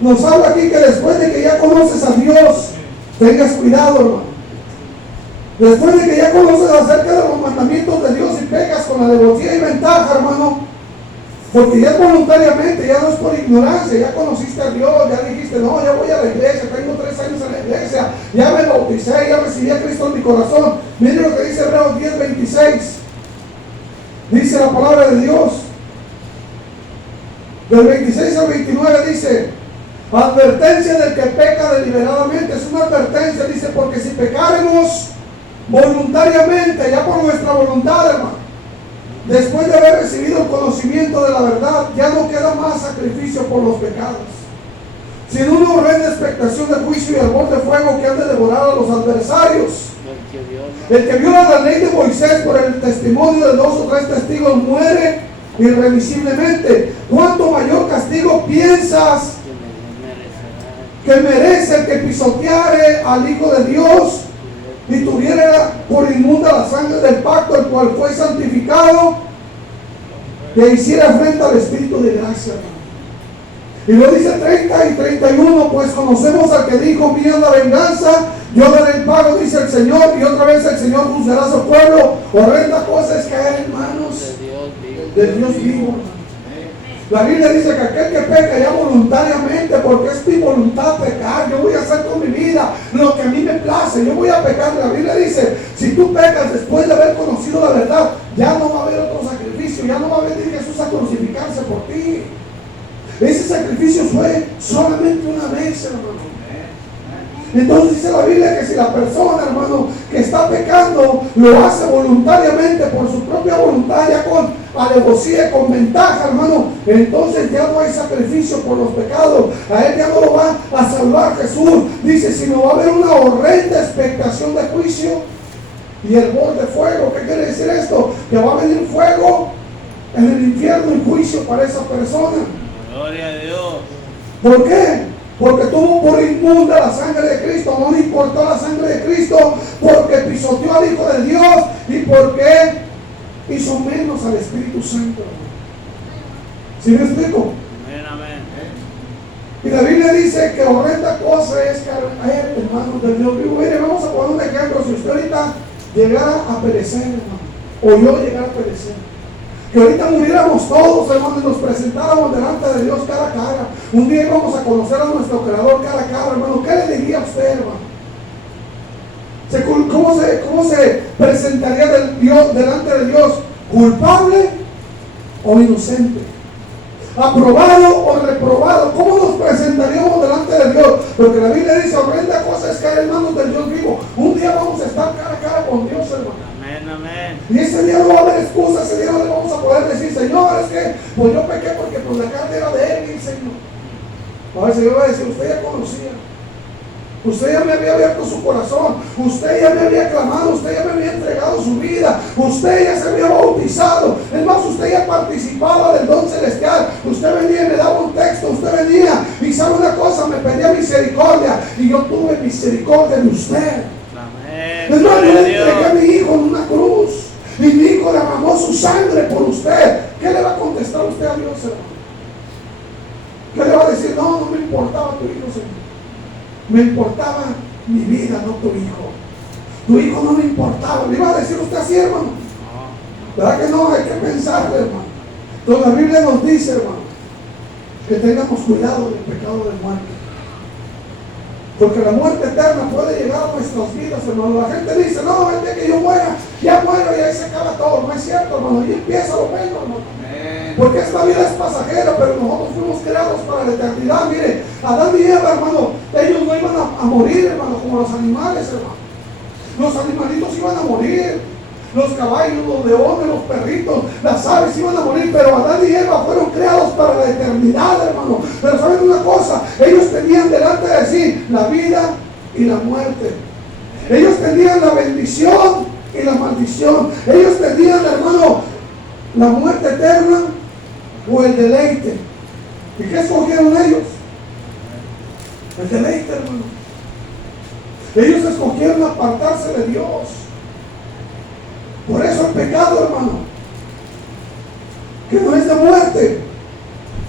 Nos habla aquí que después de que ya conoces a Dios, tengas cuidado, hermano. Después de que ya conoces acerca de los mandamientos de Dios y pecas con alevosía y ventaja, hermano, porque ya voluntariamente, ya no es por ignorancia, ya conociste a Dios, ya dijiste, no, ya voy a la iglesia, tengo 3 años en la iglesia, ya me bauticé, ya recibí a Cristo en mi corazón. Miren lo que dice Hebreos 10, 26. Dice la palabra de Dios. Del 26 al 29 dice, advertencia del que peca deliberadamente. Es una advertencia, dice, porque si pecáremos voluntariamente, ya por nuestra voluntad, hermano, después de haber recibido el conocimiento de la verdad, ya no queda más sacrificio por los pecados, sino una horrenda expectación de juicio y ardor de fuego que han de devorar a los adversarios. El que viola la ley de Moisés por el testimonio de 2 o 3 testigos muere irremisiblemente. ¿Cuánto mayor castigo piensas que merece el que pisoteare al Hijo de Dios y tuviera por inmunda la sangre del pacto, el cual fue santificado, que hiciera frente al Espíritu de gracia, hermano? Y lo dice 30 y 31, pues conocemos al que dijo, mía la venganza, yo daré el pago, dice el Señor, y otra vez el Señor juzgará a su pueblo. Horrenda cosa es caer en manos de Dios vivo, hermano. La Biblia dice que aquel que peca ya voluntariamente, porque es mi voluntad pecar, yo voy a hacer con mi vida lo que a mí me place, yo voy a pecar. La Biblia dice, si tú pecas después de haber conocido la verdad, ya no va a haber otro sacrificio, ya no va a venir Jesús a crucificarse por ti. Ese sacrificio fue solamente una vez, hermano. Entonces dice la Biblia que si la persona, hermano, que está pecando, lo hace voluntariamente por su propia voluntad, ya con alevosía, con ventaja, hermano, entonces ya no hay sacrificio por los pecados. A él ya no lo va a salvar Jesús. Dice, sino va a haber una horrenda expectación de juicio y hervor de fuego. ¿Qué quiere decir esto? Que va a venir fuego en el infierno y juicio para esa persona. Gloria a Dios. ¿Por qué? Porque tuvo por inmunda la sangre de Cristo, no le importó la sangre de Cristo, porque pisoteó al Hijo de Dios y porque hizo menos al Espíritu Santo. ¿Sí me explico? Amén, amén. Y la Biblia dice que horrenda cosa es caer en manos de Dios vivo. Mire, vamos a poner un ejemplo. Si usted ahorita llegara a perecer, hermano, o yo llegara a perecer, que ahorita muriéramos todos, hermano, y nos presentáramos delante de Dios cara a cara. Un día íbamos a conocer a nuestro Creador cara a cara, hermano. ¿Qué le diría a usted, hermano? ¿Cómo se presentaría delante de Dios? ¿Culpable o inocente? ¿Aprobado o reprobado? ¿Cómo nos presentaríamos delante de Dios? Porque la Biblia dice, horrenda cosa es caer en manos del Dios vivo. Un día vamos a estar cara a cara con Dios, ese día no va a haber excusa, ese día no le vamos a poder decir, Señor, es que pues yo pequé porque pues la carne era de él, Señor. Ahora el Señor va a decir, usted ya conocía. Usted ya me había abierto su corazón, usted ya me había clamado, usted ya me había entregado su vida, usted ya se había bautizado, es más, usted ya participaba del don celestial, usted venía y me daba un texto, usted venía y sabe una cosa, me pedía misericordia y yo tuve misericordia de usted. Amén. Es más, yo Gloria a le entregué a Dios. mi hijo en una cruz y mi hijo derramó su sangre por usted. ¿Qué le va a contestar usted a Dios, hermano? ¿Qué le va a decir? No, no me importaba tu hijo, Señor. Me importaba mi vida, no tu hijo. Tu hijo no me importaba. ¿Le iba a decir usted así, hermano? ¿Verdad que no? Hay que pensarlo, hermano. Entonces la Biblia nos dice, hermano, que tengamos cuidado del pecado de muerte. Porque la muerte eterna puede llegar a nuestras vidas, hermano. La gente dice, no, el día que yo muera, ya muero y ahí se acaba todo. No es cierto, hermano. Ahí empieza lo bueno, hermano. Porque esta vida es pasajera, pero nosotros fuimos creados para la eternidad. Mire, Adán y Eva, hermano, ellos no iban a morir, hermano, como los animales, hermano. Los animalitos iban a morir, los caballos, los leones, los perritos, las aves iban a morir, pero Adán y Eva fueron creados para la eternidad, hermano. Pero ¿saben una cosa? Ellos tenían delante de sí la vida y la muerte. Ellos tenían la bendición y la maldición. Ellos tenían, hermano, la muerte eterna o el deleite. ¿Y qué escogieron ellos? El deleite, hermano. Ellos escogieron apartarse de Dios. Por eso el pecado, hermano, que no es de muerte,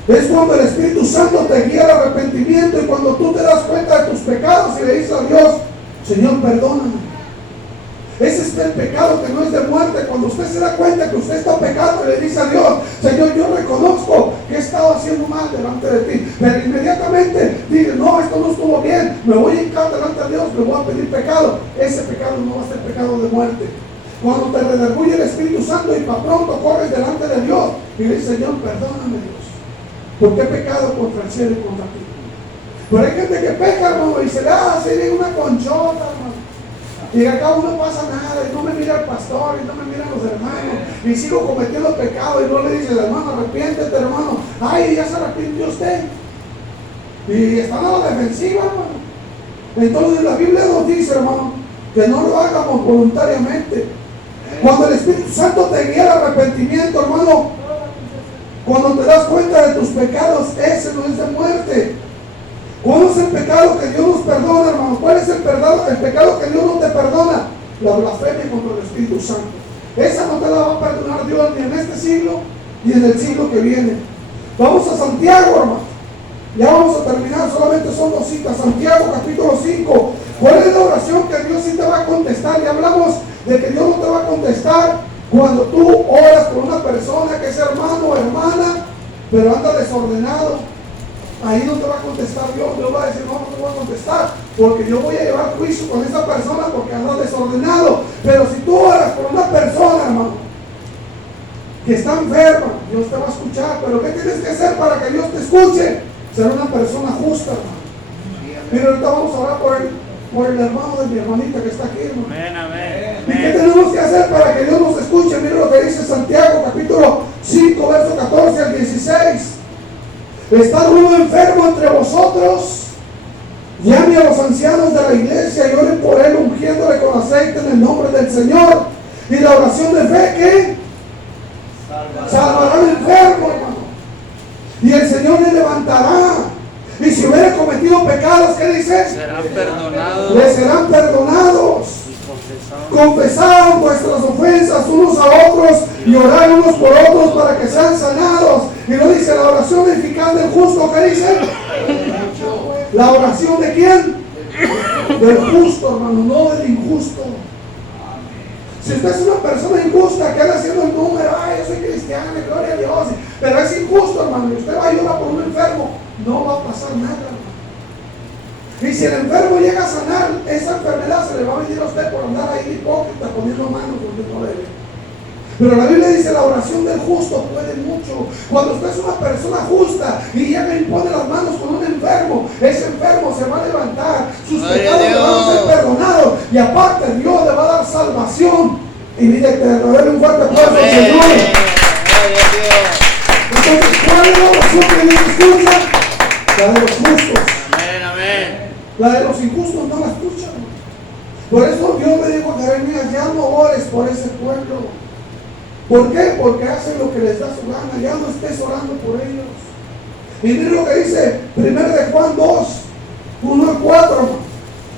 es cuando el Espíritu Santo te guía al arrepentimiento y cuando tú te das cuenta de tus pecados y le dices a Dios, Señor, perdóname. Ese es el pecado que no es de muerte. Cuando usted se da cuenta que usted está pecando y le dice a Dios, Señor, yo reconozco que he estado haciendo mal delante de ti, pero inmediatamente dice, no, esto no estuvo bien, me voy a hincar delante de Dios, me voy a pedir pecado. Ese pecado no va a ser pecado de muerte. Cuando te redarguye el Espíritu Santo y para pronto corres delante de Dios y le dices, Señor, perdóname, Dios, porque he pecado contra el cielo y contra ti. Pero hay gente que peca, hermano, y se le hace una conchota, hermano. Y acá no pasa nada, y no me mira el pastor, y no me miran los hermanos, y sigo cometiendo pecado, y no le dice, hermano, arrepiéntete, hermano. Ay, ya se arrepintió usted. Y están a la defensiva, hermano. Entonces la Biblia nos dice, hermano, que no lo hagamos voluntariamente. Cuando el Espíritu Santo te guía al arrepentimiento, hermano, cuando te das cuenta de tus pecados, ese no es de muerte. ¿Cuál es el pecado que Dios nos perdona, hermano? ¿Cuál es el pecado que Dios no te perdona? La blasfemia contra el Espíritu Santo. Esa no te la va a perdonar Dios ni en este siglo ni en el siglo que viene. Vamos a Santiago, hermano. Ya vamos a terminar, solamente son 2 citas. Santiago capítulo 5. ¿Cuál es la oración que Dios sí te va a contestar? Y hablamos de que Dios no te va a contestar cuando tú oras por una persona que es hermano o hermana, pero anda desordenado. Ahí no te va a contestar Dios. Dios va a decir, no, no te voy a contestar, porque yo voy a llevar juicio con esa persona porque anda desordenado. Pero si tú oras por una persona, hermano, que está enferma, Dios te va a escuchar. Pero ¿qué tienes que hacer para que Dios te escuche? Ser una persona justa, hermano. Mira, ahorita vamos a orar por el hermano de mi hermanita que está aquí, hermano. Amén, amén. ¿Y qué tenemos que hacer para que Dios nos escuche? Mira lo que dice Santiago capítulo 5, verso 14 al 16. ¿Está alguno enfermo entre vosotros? Llame a los ancianos de la iglesia y oren por él, ungiéndole con aceite en el nombre del Señor. Y la oración de fe, ¿qué? Salvará al enfermo, hermano. Y el Señor le levantará. Y si hubiera cometido pecados, ¿qué dices? Serán perdonados. Le serán perdonados. Confesad vuestras ofensas unos a otros y orad unos por otros para que sean sanados. Y no dice la oración eficaz del justo, ¿qué dice? ¿La oración de quién? Del justo, hermano, no del injusto. Si usted es una persona injusta que anda haciendo el número, ay, yo soy cristiano, gloria a Dios, pero es injusto, hermano, y usted va a ayudar por un enfermo, no va a pasar nada, hermano. Y si el enfermo llega a sanar, esa enfermedad se le va a venir a usted por andar ahí hipócrita, poniendo manos donde no debe. Pero la Biblia dice, la oración del justo puede mucho. Cuando usted es una persona justa y llega y pone las manos con un enfermo, ese enfermo se va a levantar, sus pecados le van a ser perdonados, y aparte Dios le va a dar salvación y vida eterna. Dale un fuerte aplauso al Amén. Señor. Gloria a Dios. Entonces, ¿cuál es la oración que Dios escucha? La de los justos. Amén, amén. La de los injustos no la escuchan. Por eso Dios le dijo a Jeremías, ya no ores por ese pueblo. ¿Por qué? Porque hacen lo que les da su gana. Ya no estés orando por ellos. Y mire lo que dice 1 de Juan 2, 1 al 4.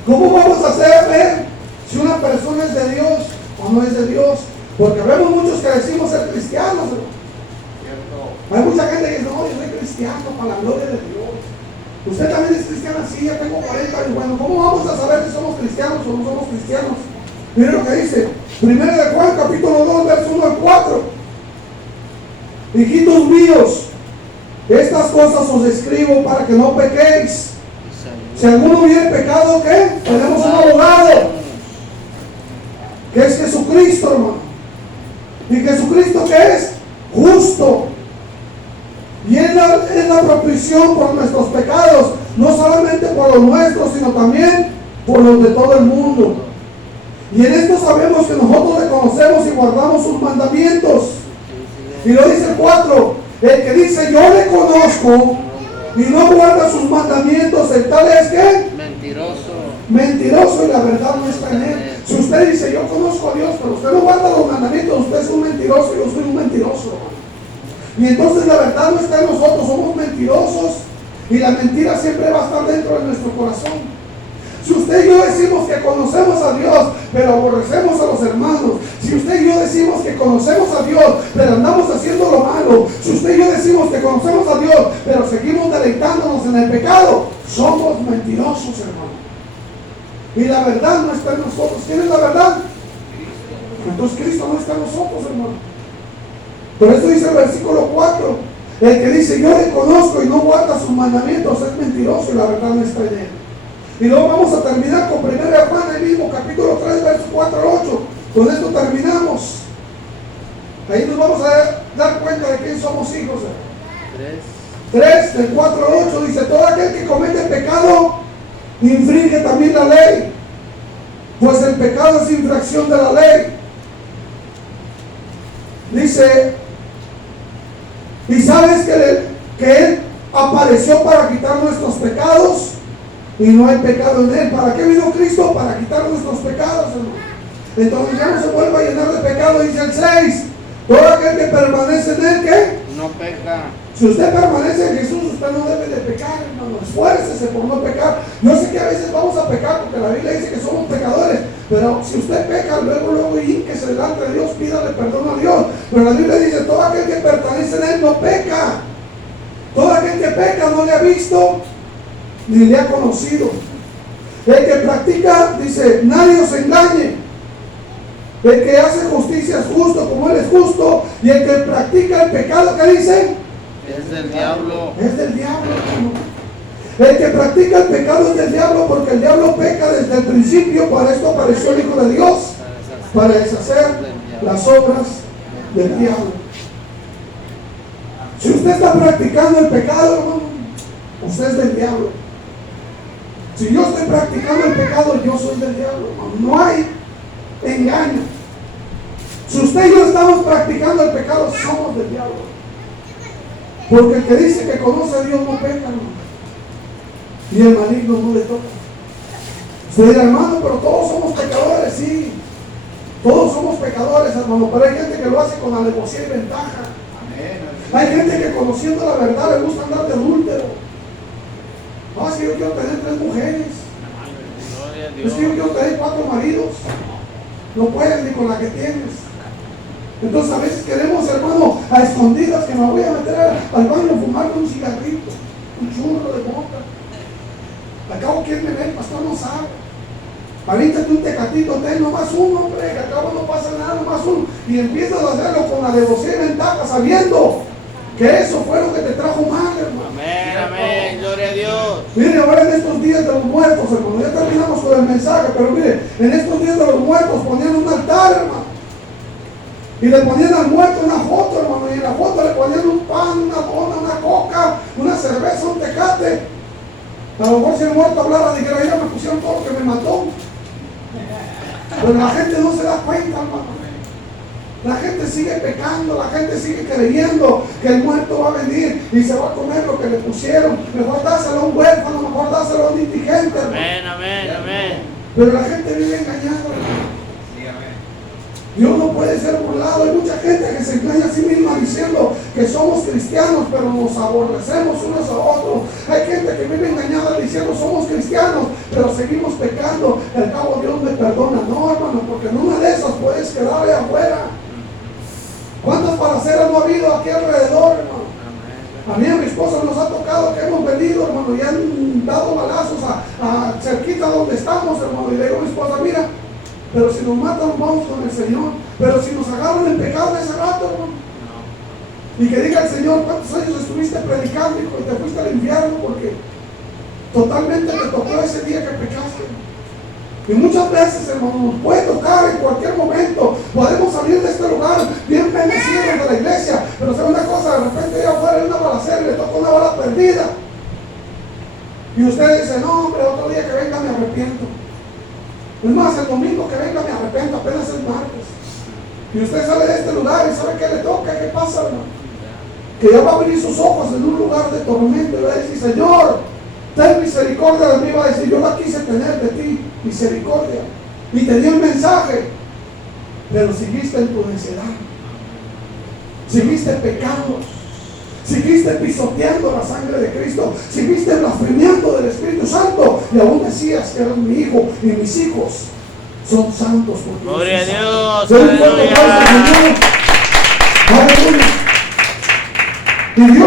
¿Cómo vamos a hacer ver si una persona es de Dios o no es de Dios? Porque vemos muchos que decimos ser cristianos, hermano. Hay mucha gente que dice, no, yo soy cristiano para la gloria de Dios. Usted también es cristiano, sí, ya tengo 40 años. Bueno, ¿cómo vamos a saber si somos cristianos o no somos cristianos? Mire lo que dice 1 de Juan capítulo 2, verso 1 al 4. Hijitos míos, estas cosas os escribo para que no pequéis. Si alguno hubiere pecado, ¿qué? Tenemos un abogado, que es Jesucristo, hermano. ¿Y Jesucristo qué es? Justo. Y es la propiciación por nuestros pecados, no solamente por los nuestros, sino también por los de todo el mundo. Y en esto sabemos que nosotros le conocemos y guardamos sus mandamientos. Y lo dice el 4, el que dice yo le conozco y no guarda sus mandamientos, el tal es que Mentiroso. mentiroso y la verdad no está en él. Si usted dice yo conozco a Dios, pero usted no guarda los mandamientos, usted es un mentiroso, yo soy un mentiroso. Y entonces la verdad no está en nosotros, somos mentirosos y la mentira siempre va a estar dentro de nuestro corazón. Si usted y yo decimos que conocemos a Dios, pero aborrecemos a los hermanos, si usted y yo decimos que conocemos a Dios, pero andamos haciendo lo malo, si usted y yo decimos que conocemos a Dios, pero seguimos deleitándonos en el pecado, somos mentirosos, hermano. Y la verdad no está en nosotros. ¿Quién es la verdad? Entonces Cristo no está en nosotros, hermano. Por eso dice el versículo 4, el que dice yo le conozco y no guarda sus mandamientos es mentiroso y la verdad no está en él. Y luego vamos a terminar con 1 de Juan, el mismo capítulo 3, versos 4 al 8. Con esto terminamos. Ahí nos vamos a dar cuenta de quién somos hijos. 3, del 4 al 8 dice, todo aquel que comete pecado infringe también la ley, pues el pecado es infracción de la ley. Dice, y sabes que Él apareció para quitar nuestros pecados y no hay pecado en Él. ¿Para qué vino Cristo? Para quitar nuestros pecados, hermano. Entonces ya no se vuelve a llenar de pecado, dice el 6. Todo aquel que permanece en Él, ¿qué? No peca. Si usted permanece en Jesús, usted no debe de pecar, hermano. Esfuércese por no pecar. Yo sé que a veces vamos a pecar porque la Biblia dice que somos pecadores, pero si usted peca, luego hínquese delante de Dios, pídale perdón a Dios. Pero la Biblia dice, todo aquel que permanece en Él no peca. Todo aquel que peca no le ha visto ni le ha conocido. El que practica, dice, nadie os engañe. El que hace justicia es justo como Él es justo, y el que practica el pecado, ¿qué dice? Es del diablo. Es del diablo, hermano. El que practica el pecado es del diablo, porque el diablo peca desde el principio. Para esto apareció el Hijo de Dios, para deshacer las obras del diablo. Si usted está practicando el pecado, hermano, usted es del diablo. Si yo estoy practicando el pecado, yo soy del diablo, hermano. No hay engaño. Si usted y yo estamos practicando el pecado, somos del diablo. Porque el que dice que conoce a Dios no peca, hermano. Y el maligno no le toca. Usted dirá, hermano, pero todos somos pecadores, sí. Todos somos pecadores, hermano. Pero hay gente que lo hace con alevosía y ventaja. Hay gente que conociendo la verdad le gusta andar de adúltero. No, es que yo quiero tener 3 mujeres. Es que yo quiero tener 4 maridos. No puedes ni con la que tienes. Entonces a veces queremos, hermano, a escondidas, que me voy a meter al baño a fumarme un cigarrito, un churro de boca. Al cabo, ¿quién me ve? El pastor no sabe. Avíntate un tecatito, ten nomás uno, hombre, que al cabo no pasa nada, nomás uno. Y empiezas a hacerlo con la devoción y ventaja, sabiendo que eso fue lo que te trajo mal, hermano. Amén, amén, gloria a Dios. Mire, ahora en estos días de los muertos, hermano, ya terminamos con el mensaje, pero mire, en estos días de los muertos ponían un altar, hermano. Y le ponían al muerto una foto, hermano, y en la foto le ponían un pan, una dona, una coca, una cerveza, un tecate. A lo mejor si el muerto hablara, dijera, ya me pusieron todo lo que me mató. Pero la gente no se da cuenta, hermano. La gente sigue pecando, la gente sigue creyendo que el muerto va a venir y se va a comer lo que le pusieron. Mejor dárselo a un huérfano, mejor dárselo a un indigente. Amén, amén, amén. Pero la gente vive engañada. Sí, amén. Dios no puede ser burlado. Hay mucha gente que se engaña a sí misma diciendo que somos cristianos, pero nos aborrecemos unos a otros. Hay gente que vive engañada diciendo somos cristianos, pero seguimos pecando. Al cabo Dios me perdona. No, hermano, porque en una de esas puedes quedar ahí afuera. ¿Cuántas balaceras no ha habido aquí alrededor, hermano? A mí y a mi esposa nos ha tocado que hemos venido, hermano, y han dado balazos a cerquita donde estamos, hermano. Y le digo a mi esposa, mira, pero si nos matan vamos con el Señor. Pero si nos agarran en pecado ese rato, hermano. Y que diga el Señor, ¿cuántos años estuviste predicando y te fuiste al infierno? Porque totalmente te tocó ese día que pecaste. Y muchas veces, hermano, nos puede tocar en cualquier momento. Podemos salir de este lugar bien bendecidos de la iglesia, pero sabe una cosa, de repente allá afuera hay una balacera y le toca una bala perdida. Y usted dice, no, hombre, otro día que venga me arrepiento. Es más, el domingo que venga me arrepiento, apenas es martes. Y usted sale de este lugar y sabe que le toca, ¿qué pasa, hermano? Que ya va a abrir sus ojos en un lugar de tormento y va a decir, Señor, ten misericordia de mí. Va a decir, yo la quise tener de ti, misericordia. Y te di el mensaje, pero seguiste en tu necedad. Seguiste pecando. Seguiste pisoteando la sangre de Cristo. Seguiste blasfemiando del Espíritu Santo. Y aún decías que eras mi hijo y mis hijos son santos. Gloria a Dios. Aleluya. Y Dios